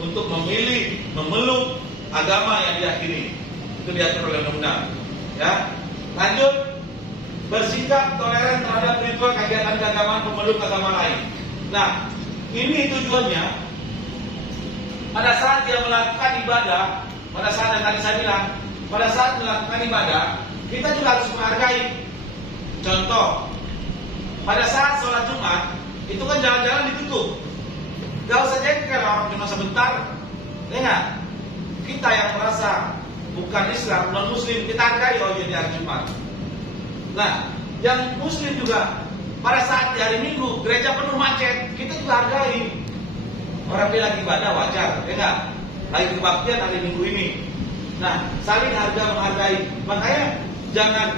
untuk memilih, memeluk agama yang diyakini. Itu diatur oleh undang-undang. Ya, lanjut, bersikap toleran terhadap ritual kegiatan keagamaan pemeluk agama lain. Nah, ini tujuannya pada saat dia melakukan ibadah, pada saat yang tadi saya bilang, pada saat melakukan ibadah, kita juga harus menghargai. Contoh, pada saat sholat Jumat, itu kan jalan-jalan ditutup. Gak usah jengkel orang cuma sebentar, ya nggak? Kita yang merasa bukan Islam, non Muslim, kita hargai, oh iya di hari Jumat. Nah, yang Muslim juga pada saat di hari Minggu gereja penuh macet, kita juga hargai. Orang dia lagi ibadah wajar, ya nggak? Lagi kebaktian hari Minggu ini. Nah, saling harga menghargai. Makanya jangan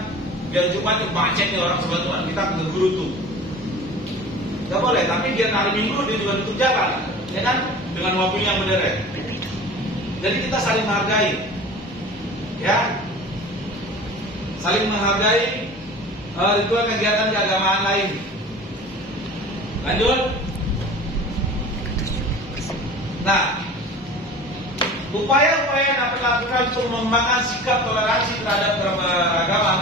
biar Jumat macet nih orang sebetulnya kita ke guru tuh. Gak boleh, tapi dia hari Minggu dia juga tutup jalan, ya kan? Dengan mobil yang berderet. Jadi kita saling menghargai, ya, saling menghargai ritual kegiatan keagamaan lain. Lanjut. Nah, upaya-upaya yang dapat dilakukan untuk mengembangkan sikap toleransi terhadap keragaman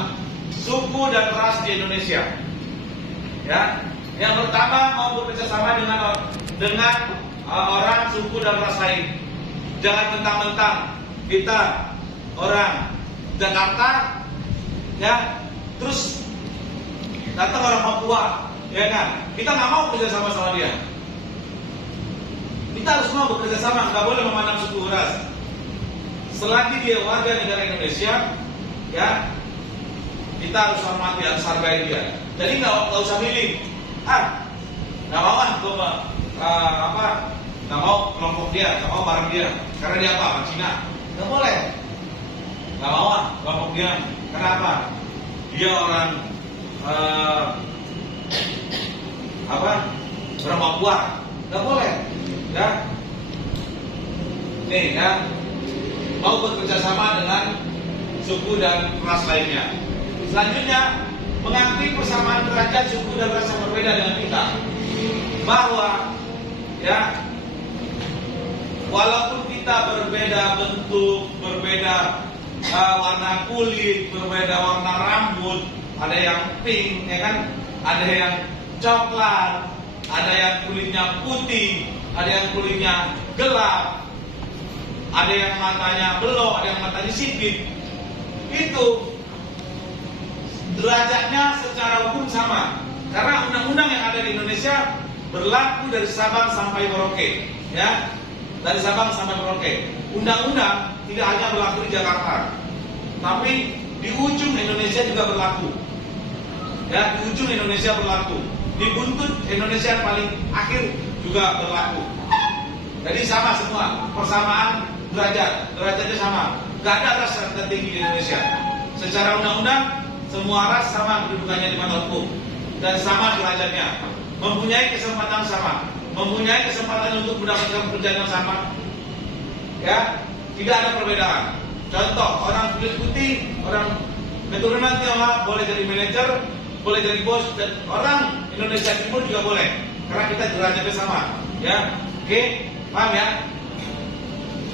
suku dan ras di Indonesia. Ya, yang pertama mau bekerjasama dengan orang suku dan ras lain. Jangan mentang-mentang kita orang Jakarta, ya, terus datang orang Papua, ya kan? Kita nggak mau bekerjasama sama dia. Kita harus mau bekerjasama, nggak boleh memandang suku ras. Selagi dia warga negara Indonesia, ya, kita harus hormati, harus hargai dia. Jadi nggak usah milih. Nggak mau nggak mau kelompok dia, nggak mau bareng dia, karena dia apa? Cina. Nggak boleh. Nggak mau kelompok dia. Kenapa? Dia orang orang Papua. Nggak boleh. Ya. Nih, ya, mau bekerja sama dengan suku dan ras lainnya. Selanjutnya, mengakui persamaan derajat suku dan ras yang berbeda dengan kita. Bahwa, ya, walaupun kita berbeda bentuk, berbeda warna kulit, berbeda warna rambut, ada yang pink, ya kan, ada yang coklat, ada yang kulitnya putih, ada yang kulitnya gelap, ada yang matanya belok, ada yang matanya sipit. Itu derajatnya secara hukum sama, karena undang-undang yang ada di Indonesia berlaku dari Sabang sampai Merauke, ya, dari Sabang sampai Merauke. Undang-undang tidak hanya berlaku di Jakarta, tapi di ujung Indonesia juga berlaku, ya, di ujung Indonesia berlaku, di buntut Indonesia yang paling akhir juga berlaku. Jadi sama semua, persamaan derajatnya sama. Gak ada ras yang tertinggi di Indonesia. Secara undang-undang semua ras sama kedudukannya di mata hukum dan sama derajatnya, mempunyai kesempatan sama, mempunyai kesempatan untuk mendapatkan pekerjaan yang sama, Ya, tidak ada perbedaan. Contoh, orang kulit putih, orang keturunan Tionghoa boleh jadi manajer, boleh jadi bos, dan orang Indonesia Timur juga boleh, karena kita derajatnya sama. Ya, oke, paham ya?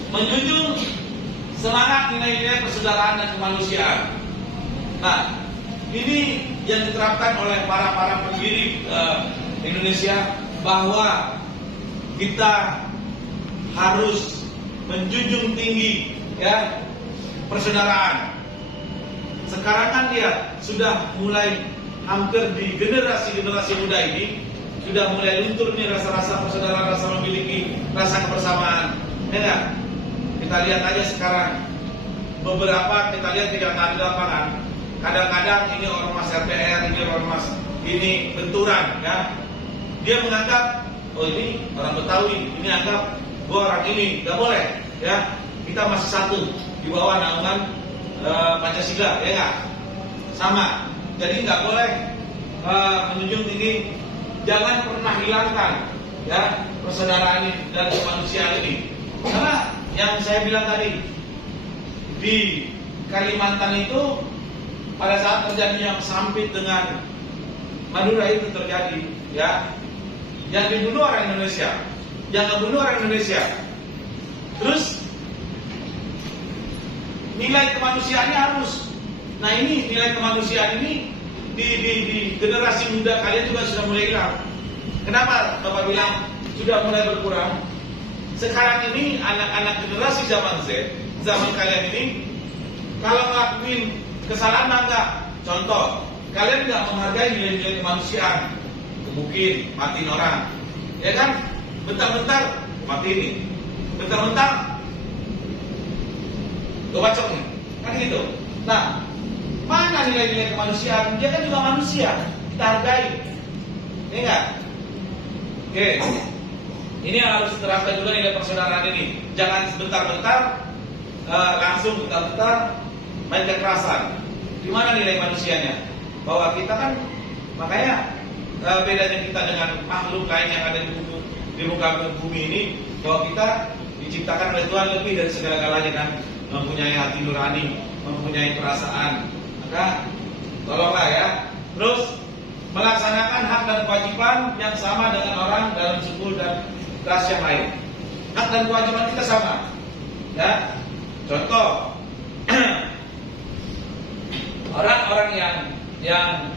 Menjunjung semangat nilai-nilai persaudaraan dan kemanusiaan. Nah, ini yang diterapkan oleh para pendiri Indonesia, bahwa kita harus menjunjung tinggi ya persaudaraan. Sekarang kan dia sudah mulai hampir di generasi muda ini sudah mulai luntur nih rasa-rasa persaudaraan, rasa memiliki rasa kebersamaan. Ya enggak? Kita lihat aja sekarang beberapa kita lihat tidak ada di lapangan. Kadang-kadang ini ormas RPR, ini ormas ini benturan ya. Dia menganggap oh ini orang Betawi, ini anggap gua orang ini, nggak boleh ya. Kita masih satu di bawah naungan Pancasila, ya nggak? Sama. Jadi nggak boleh menjunjung tinggi. Jangan pernah hilangkan ya persaudaraan ini dan kemanusiaan ini. Karena yang saya bilang tadi di Kalimantan itu pada saat terjadinya sampit dengan Madura itu terjadi, ya. Yang dibunuh orang Indonesia, yang ngebunuh orang Indonesia. Terus nilai kemanusiaannya harus. Nah ini nilai kemanusiaan ini di generasi muda kalian juga sudah mulai hilang. Kenapa Bapak bilang sudah mulai berkurang? Sekarang ini anak-anak generasi zaman Z, zaman kalian ini, kalau ngelakuin kesalahan enggak. Contoh, kalian nggak menghargai nilai-nilai kemanusiaan, gebukin, matiin orang, ya kan? Bentar-bentar mati ini, bentar-bentar gue bacok nih, kan gitu. Nah, mana nilai-nilai kemanusiaan? Dia kan juga manusia, kita hargai, ya enggak? Oke, ini yang harus diterapkan juga nilai persaudaraan ini. Jangan sebentar-bentar langsung bentar-bentar main kekerasan. Di mana nilai manusianya? Bahwa kita kan, makanya bedanya kita dengan makhluk lain yang ada di muka bumi ini, bahwa kita diciptakan oleh Tuhan lebih dari segala-galanya kan, mempunyai hati nurani, mempunyai perasaan. Maka tolonglah ya. Terus melaksanakan hak dan kewajiban yang sama dengan orang dalam suku dan ras yang lain. Hak dan kewajiban kita sama. Ya. Contoh, orang-orang yang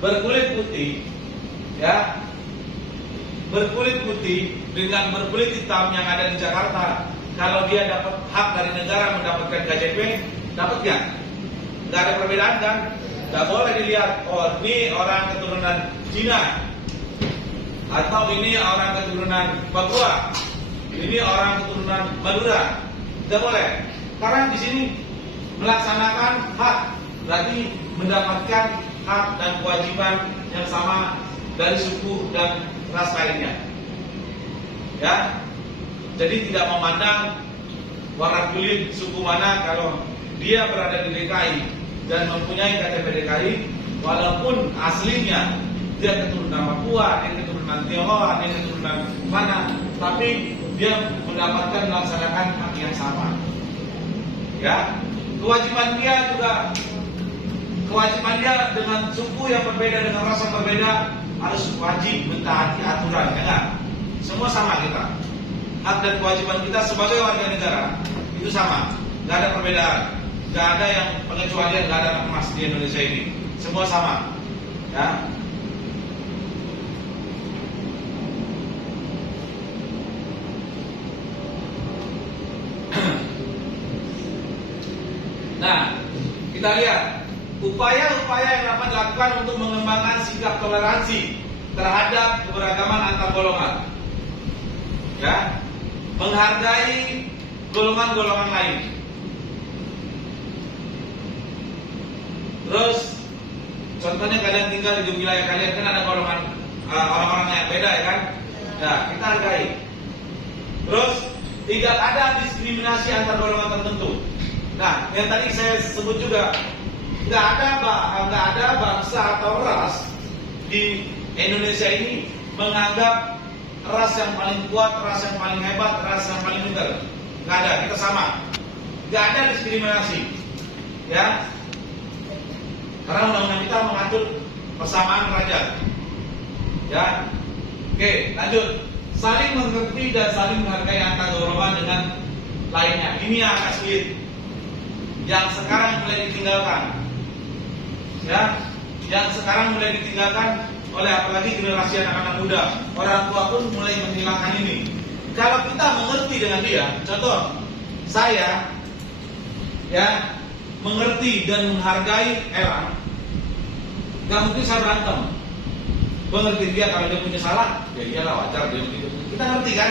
berkulit putih, ya, berkulit putih dengan berkulit hitam yang ada di Jakarta, kalau dia dapat hak dari negara mendapatkan KJP, dapat nggak? Nggak ada perbedaan kan? Nggak boleh dilihat, oh ini orang keturunan Cina, atau ini orang keturunan Papua, ini orang keturunan Madura. Nggak boleh, karena di sini melaksanakan hak, berarti mendapatkan hak dan kewajiban yang sama dari suku dan ras lainnya. Ya, jadi tidak memandang warna kulit suku mana, kalau dia berada di DKI dan mempunyai KTP DKI, walaupun aslinya dia keturunan Papua, dia keturunan Tionghoa, dia keturunan mana, tapi dia mendapatkan melaksanakan hak yang sama. Ya, kewajiban dia juga, kewajiban dia dengan suku yang berbeda, dengan ras yang berbeda, harus wajib mentaati aturan, ya kan? Semua sama kita. Hak dan kewajiban kita sebagai warga negara itu sama, nggak ada perbedaan, nggak ada yang pengecualian, nggak ada anak emas di Indonesia ini, semua sama, ya. Nah, kita lihat upaya-upaya yang dapat dilakukan untuk mengembangkan sikap toleransi terhadap keberagaman antar golongan, ya, menghargai golongan-golongan lain. Terus, contohnya kalian tinggal di wilayah kalian kan ada golongan orang-orang yang beda, ya kan? Nah, kita hargai. Terus, tidak ada diskriminasi antar golongan tertentu. Nah, yang tadi saya sebut juga, nggak ada bangsa atau ras di Indonesia ini menganggap ras yang paling kuat, ras yang paling hebat, ras yang paling pintar. nggak ada, kita sama, nggak ada diskriminasi, ya. Karena undang-undang kita mengatur persamaan derajat, ya. Oke, lanjut. Saling mengerti dan saling menghargai antar golongan dengan lainnya. Ini yang agak sulit, yang sekarang mulai ditinggalkan, ya. Yang sekarang mulai ditinggalkan oleh apalagi generasi anak-anak muda. Orang tua pun mulai menghilangkan ini. Kalau kita mengerti dengan dia, contoh saya, ya, mengerti dan menghargai Ella, gak mungkin saya berantem. Mengerti dia kalau dia punya salah, ya iyalah wajar dia begitu. Kita ngerti kan?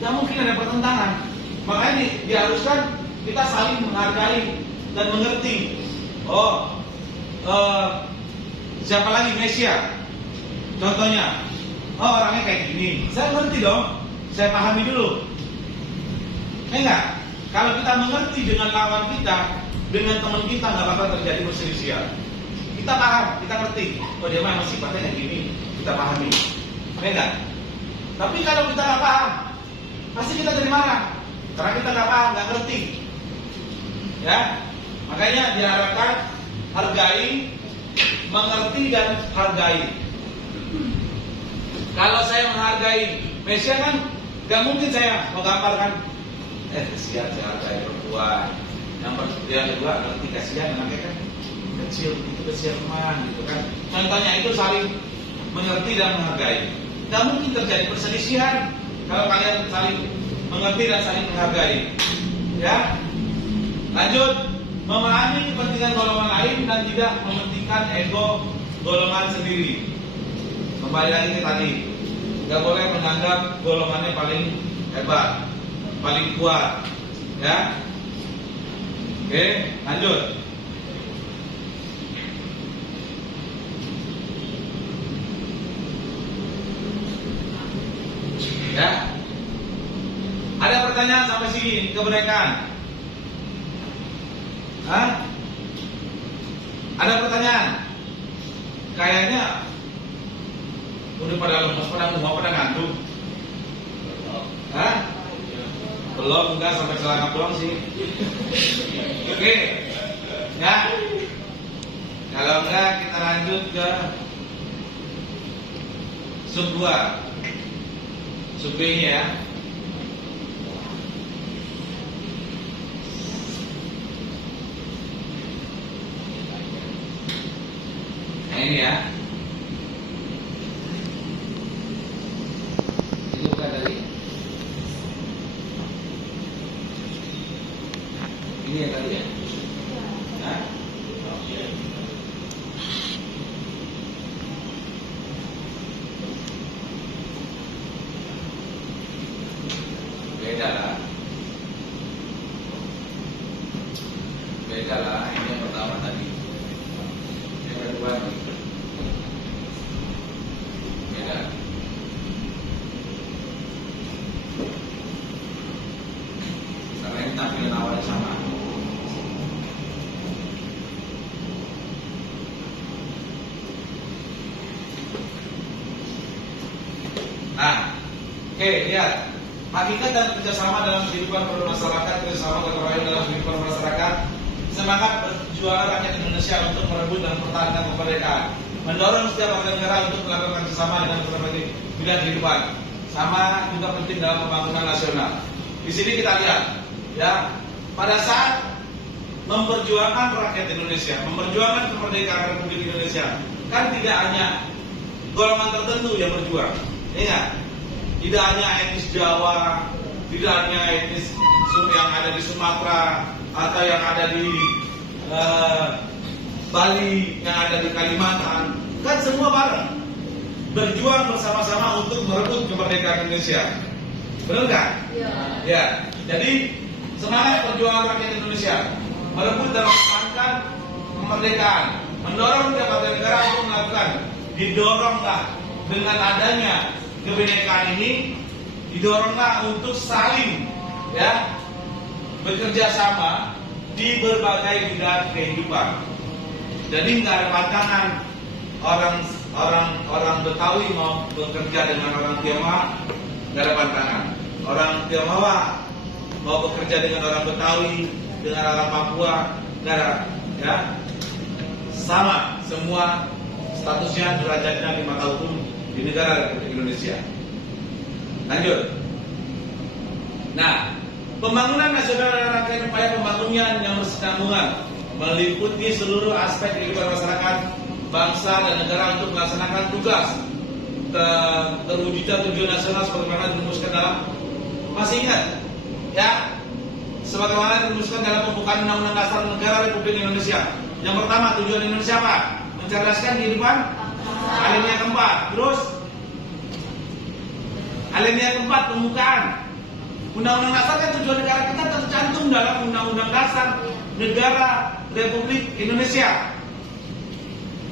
Gak mungkin ada pertentangan. Makanya diharuskan kita saling menghargai dan mengerti. Siapa lagi? Mesia. Contohnya, orangnya kayak gini. Saya ngerti dong. Saya pahami dulu. Enggak. Kalau kita mengerti dengan lawan kita, dengan teman kita, nggak bakal terjadi perselisihan. Kita paham, kita ngerti. Oh dia memang sifatnya kayak gini, kita pahami. Enggak. Tapi kalau kita nggak paham, pasti kita jadi marah. Karena kita nggak paham, nggak ngerti. Ya, makanya diharapkan hargai, mengerti dan hargai. Kalau saya menghargai Mesia kan, gak mungkin saya mau gambar kan. Kasihan saya hargai perempuan. Yang kedua ngerti kasihan anaknya kan kecil, itu kasihan teman gitu kan. Contohnya itu saling mengerti dan menghargai. Gak mungkin terjadi perselisihan kalau kalian saling mengerti dan saling menghargai. Ya, lanjut. Memahami kepentingan golongan lain dan tidak mementingkan ego golongan sendiri. Kembali lagi ke tadi, nggak boleh menganggap golongannya paling hebat, paling kuat, ya. Oke, lanjut. Ya, ada pertanyaan sampai sini kemerdekaan? Hah? Ada pertanyaan? Kayaknya udah pada lemes, pada muak, pada ngantuk. Hah? Belum, enggak sampai celana doang sih. Oke, ya. Kalau enggak kita lanjut ke sub 2, sub B-nya ya. Nah ini ya. Ini bukan tadi. Ini yang tadi ya. Nah. Beda lah. Beda lah. Ini yang pertama tadi. Yang kedua nih. Beda. Karena ini tampilan awalnya sama. Nah, oke, lihat. Hakikat dan kerjasama dalam kehidupan bermasyarakat, kerjasama gotong royong dalam kehidupan masyarakat, semangat perjuangan rakyat Indonesia untuk merebut dan mempertahankan kemerdekaan, mendorong setiap warga negara untuk melakukan kerjasama dengan berbagai bidang kehidupan, sama juga penting dalam pembangunan nasional. Di sini kita lihat, ya, pada saat memperjuangkan rakyat Indonesia, memperjuangkan kemerdekaan Republik Indonesia, kan tidak hanya golongan tertentu yang berjuang, ingat. Tidak hanya etnis Jawa, tidak hanya etnis yang ada di Sumatera atau yang ada di Bali, yang ada di Kalimantan, kan semua bareng berjuang bersama-sama untuk merebut kemerdekaan Indonesia. Benar kan? Iya. Ya. Jadi semangat perjuangan rakyat Indonesia merebut dan mempertahankan kemerdekaan, mendorong setiap warga negara untuk melakukan, didoronglah dengan adanya kebinekaan ini, didoronglah untuk saling, ya, bekerja sama di berbagai bidang kehidupan. Jadi nggak ada pantangan orang Betawi mau bekerja dengan orang Tionghoa, nggak ada pantangan. Orang Tionghoa mau bekerja dengan orang Betawi, dengan orang Papua, negara, ya, sama semua statusnya, derajatnya di mata hukum di negara Republik Indonesia. Lanjut. Nah, pembangunan nasional adalah rangkaian upaya pembangunan yang berkesinambungan, meliputi seluruh aspek kehidupan masyarakat, bangsa dan negara untuk melaksanakan tugas terwujudnya tujuan nasional sebagaimana dirumuskan dalam, masih ingat ya, sebagaimana dirumuskan dalam pembukaan Undang-Undang Dasar Negara Republik Indonesia. Yang pertama, tujuan Indonesia apa? Mencerdaskan kehidupan. Alinea keempat, terus alinea keempat, pembukaan Undang-Undang Dasar kan tujuan negara kita tercantum dalam Undang-Undang Dasar Negara Republik Indonesia.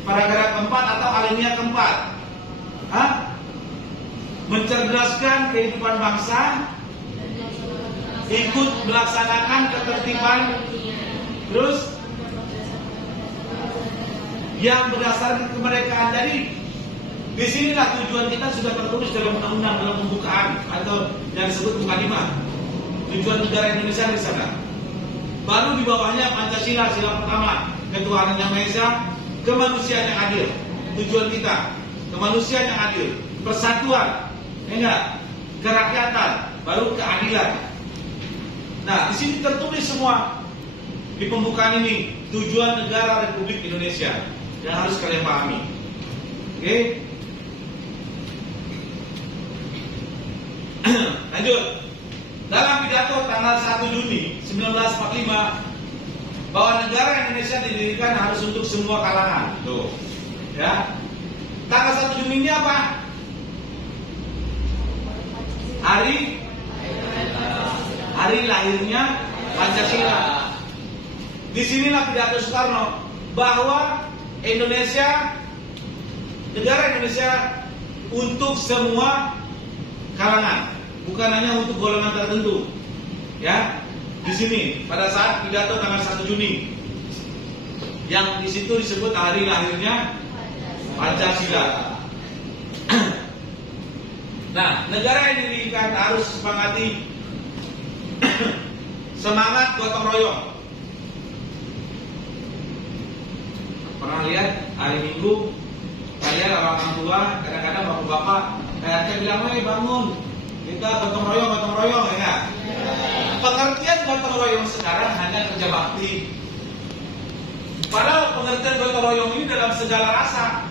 Paragraf keempat atau alinea keempat, mencerdaskan kehidupan bangsa, ikut melaksanakan ketertiban, terus yang berdasarkan kemerdekaan. Jadi disinilah tujuan kita sudah tertulis dalam undang-undang, dalam pembukaan atau yang disebut mukadimah. Tujuan negara Indonesia di sana. Baru di bawahnya Pancasila, sila pertama, ketuhanan yang Maha Esa, kemanusiaan yang adil. Tujuan kita kemanusiaan yang adil, persatuan, enggak, kerakyatan, baru keadilan. Nah, di sini tertulis semua di pembukaan ini tujuan negara Republik Indonesia yang harus kalian pahami. Oke? Lanjut. Dalam pidato tanggal 1 Juni 1945 bahwa negara Indonesia didirikan harus untuk semua kalangan. Tuh. Ya. Tanggal 1 Juni ini apa? Hari lahirnya Pancasila. Disinilah pidato Soekarno bahwa Indonesia, negara Indonesia untuk semua kalangan, bukan hanya untuk golongan tertentu. Ya, di sini pada saat pidato tanggal 1 Juni, yang di situ disebut hari lahirnya Pancasila. Nah, negara yang didirikan harus semangati semangat gotong royong. Pernah lihat hari Minggu saya orang tua, kadang-kadang bapak-bapak kayaknya bilang, bangun, kita gotong royong, ya. Pengertian gotong royong sekarang hanya kerja bakti. Padahal pengertian gotong royong ini dalam segala rasa,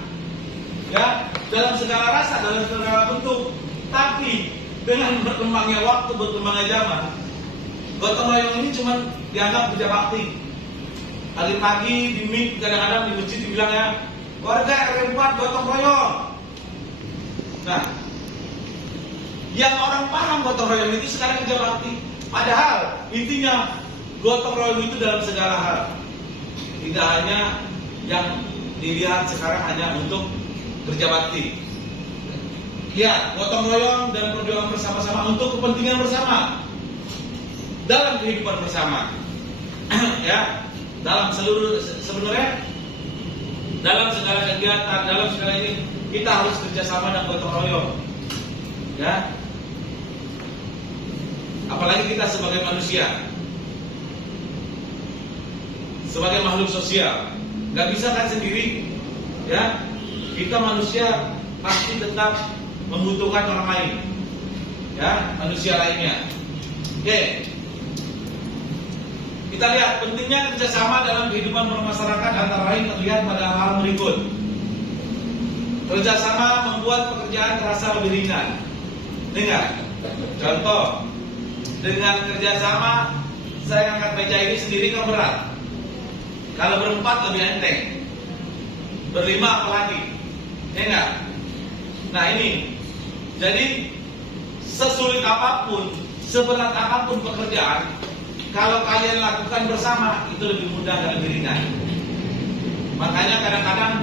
ya, dalam segala rasa, dalam segala bentuk. Tapi dengan berkembangnya waktu, berkembangnya zaman, gotong royong ini cuma dianggap kerja bakti. Hari pagi di mik, kadang-kadang di masjid dibilangnya warga RW 4 gotong royong. Nah, yang orang paham gotong royong itu sekarang kerja bakti. Padahal intinya gotong royong itu dalam segala hal. Tidak hanya yang dilihat sekarang hanya untuk kerja bakti. Ya, gotong royong dan perjuangan bersama-sama untuk kepentingan bersama dalam kehidupan bersama. Ya, dalam seluruh, sebenarnya dalam segala kegiatan, dalam segala ini kita harus kerjasama dan gotong royong. Ya, apalagi kita sebagai manusia, sebagai makhluk sosial, nggak bisa kan sendiri. Ya, kita manusia pasti tetap membutuhkan orang lain, ya, manusia lainnya. Oke, kita lihat pentingnya kerjasama dalam kehidupan bermasyarakat antara lain terlihat pada hal berikut. Kerjasama membuat pekerjaan terasa lebih ringan. Dengar, contoh, dengan kerjasama saya angkat meja ini sendiri kan berat. Kalau berempat lebih enteng, berlima apalagi, ya enggak? Nah ini, jadi sesulit apapun, seberat apapun pekerjaan, kalau kalian lakukan bersama itu lebih mudah dan lebih ringan. Makanya kadang-kadang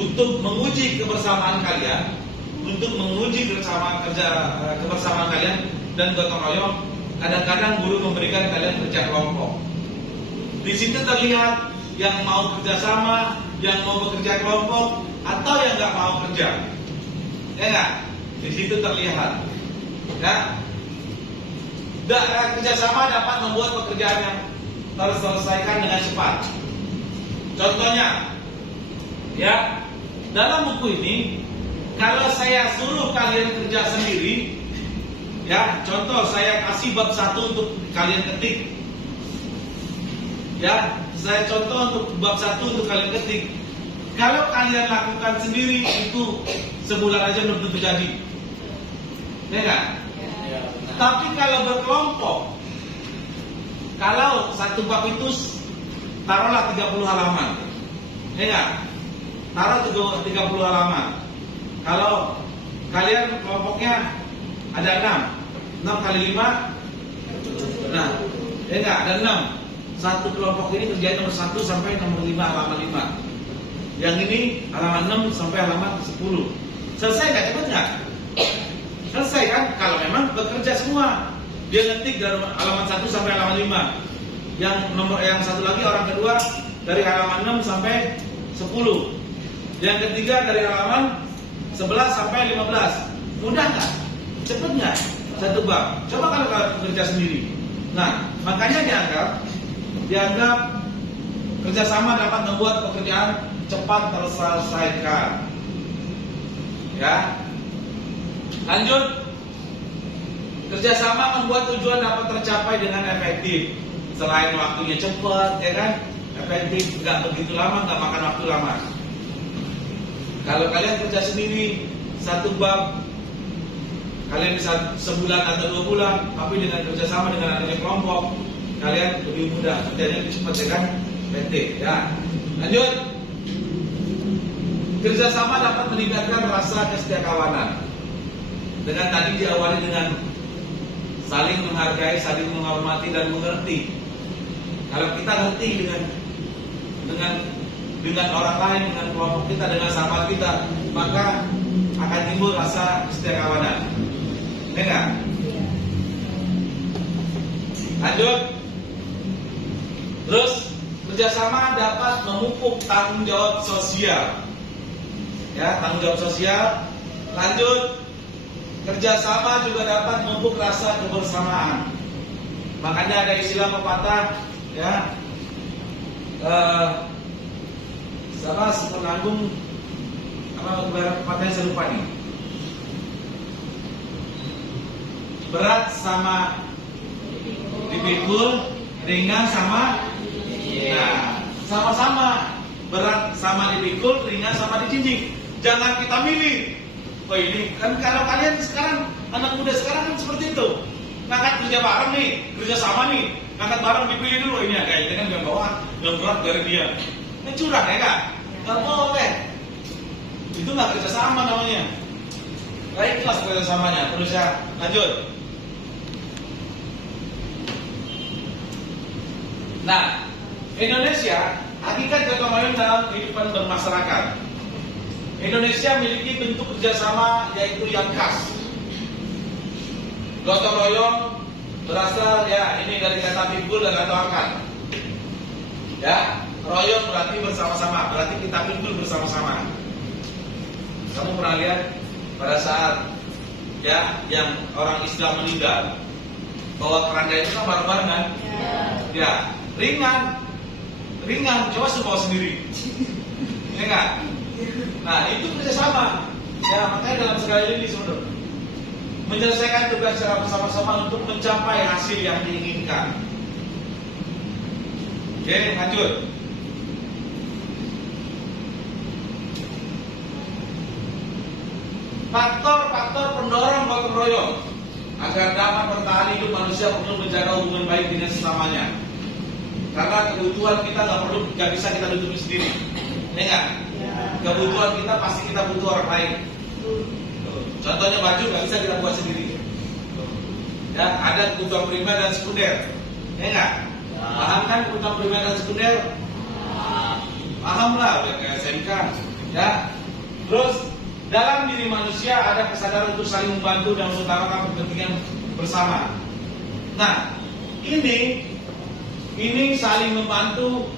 untuk menguji kebersamaan kalian, untuk menguji kebersamaan kalian dan gotong royong, kadang-kadang guru memberikan kalian kerja kelompok. Di situ terlihat yang mau kerjasama, yang mau bekerja kelompok, atau yang nggak mau kerja. Ya nggak? Di situ terlihat. Ya. Kerjasama dapat membuat pekerjaan yang terselesaikan dengan cepat. Contohnya, ya, dalam buku ini, kalau saya suruh kalian kerja sendiri, ya, contoh saya kasih bab 1 untuk kalian ketik. Ya, saya contoh untuk bab 1 untuk kalian ketik. Kalau kalian lakukan sendiri itu sebulan aja belum tentu jadi. Ya enggak? Tapi kalau berkelompok, kalau satu bab itu taruhlah 30 halaman. Ya enggak? Taruh 30 halaman. Kalau kalian kelompoknya ada 6 kali 5, nah, ya enggak, ada 6. Satu kelompok ini kerjain nomor 1 sampai nomor 5, halaman 5. Yang ini halaman 6 sampai halaman 10. Selesai nggak? Cepet nggak? Selesai kan? Kalau memang bekerja semua. Dia ngetik dari halaman 1 sampai halaman 5. Yang satu lagi orang kedua dari halaman 6 sampai 10. Yang ketiga dari halaman 11 sampai 15. Mudah nggak? Cepet nggak? Satu bab. Coba kalau kerja sendiri. Nah, makanya dianggap kerjasama dapat membuat pekerjaan cepat terselesaikan. Ya. Lanjut. Kerjasama membuat tujuan dapat tercapai dengan efektif. Selain waktunya cepat, ya kan? Efektif, nggak begitu lama, nggak makan waktu lama. Kalau kalian kerja sendiri satu bab, kalian bisa sebulan atau 2 bulan, tapi dengan kerjasama dengan adanya kelompok, kalian lebih mudah, kerjanya lebih cepat, ya kan? Efektif. Ya. Lanjut. Kerjasama dapat meningkatkan rasa kesetiakawanan. Dengan tadi diawali dengan saling menghargai, saling menghormati dan mengerti. Kalau kita ngerti dengan orang lain, dengan kelompok kita, dengan sahabat kita, maka akan timbul rasa kesetiakawanan. Ya enggak? Lanjut. Terus kerjasama dapat memupuk tanggung jawab sosial. Ya, tanggung jawab sosial. Lanjut. Kerjasama juga dapat memupuk rasa kebersamaan. Makanya ada istilah pepatah, ya, penanggung apa pepatahnya saya lupa nih. Berat sama dipikul, ringan sama, nah, sama-sama. Berat sama dipikul, ringan sama dijinjing. Jangan kita milih. Oh ini kan kalau kalian sekarang anak muda sekarang kan seperti itu. Ngangkat kerja bareng nih, kerja sama nih, ngangkat bareng dipilih dulu ini agak ini kan yang bawah, yang berat dari dia. Ini curang ya kan? Gak boleh. Itu nggak kerja sama namanya. Gak ikhlas kerja samanya. Terus ya lanjut. Nah, Indonesia hakikat gotong royong dalam kehidupan bermasyarakat. Indonesia memiliki bentuk kerjasama yaitu yang khas. Gotong royong berasal ya ini dari kata pikul dan kata angkat. Ya, royong berarti bersama-sama, berarti kita pikul bersama-sama. Kamu pernah lihat pada saat ya yang orang Islam meninggal, bawa keranda itu kan bareng-bareng kan? Ya, ringan, coba semua sendiri, ya enggak? Nah itu kerjasama. Ya makanya dalam segala ini saudara menyelesaikan tugas secara bersama-sama untuk mencapai hasil yang diinginkan. Oke, lanjut. Faktor-faktor pendorong gotong royong agar dapat bertahan hidup manusia perlu menjaga hubungan baik dengan sesamanya. Karena kebutuhan kita nggak bisa kita tutupi sendiri, ya nggak? Kebutuhan kita pasti kita butuh orang lain. Contohnya baju nggak bisa kita buat sendiri. Ya, ada kebutuhan primer dan sekunder, ya nggak? Paham kan kebutuhan primer dan sekunder? Paham lah, udah kayak SMK. Ya, terus dalam diri manusia ada kesadaran untuk saling membantu dan mengutamakan kepentingan bersama. Nah, ini saling membantu.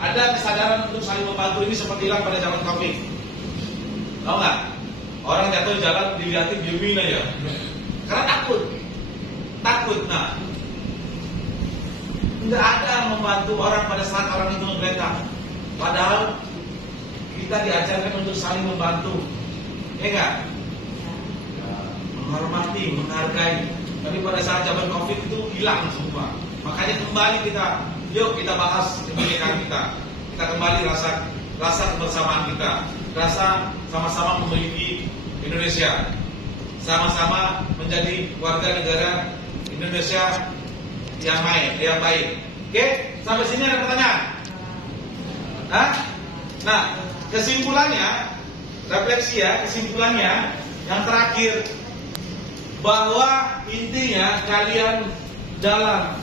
Ada kesadaran untuk saling membantu ini seperti hilang pada zaman Covid. Tahu nggak? Orang jatuh di jalan dilihatin diemin aja, karena takut. takut. Nah, nggak ada membantu orang pada saat orang itu menggeletak. Padahal kita diajarkan untuk saling membantu, ya enggak? Menghormati, menghargai. Tapi pada saat zaman COVID itu hilang semua. Makanya kembali yuk kita bahas kebinekaan kita. Kita kembali rasa kebersamaan kita, rasa sama-sama memiliki Indonesia, sama-sama menjadi warga negara Indonesia yang baik. Oke, sampai sini ada pertanyaan? Hah? Nah, kesimpulannya, refleksi ya, kesimpulannya yang terakhir, bahwa intinya kalian dalam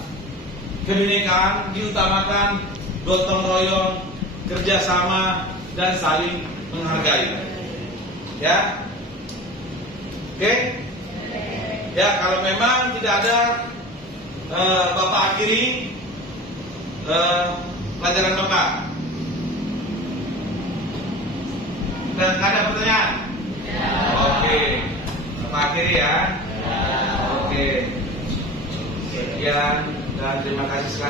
kebinekaan diutamakan gotong royong, kerjasama, dan saling menghargai. Ya, oke? Ya, kalau memang tidak ada, Bapak akhiri pelajaran Bapak. Dan ada pertanyaan? Oke, Bapak akhiri ya. Oke, sekian dan terima kasih sekali.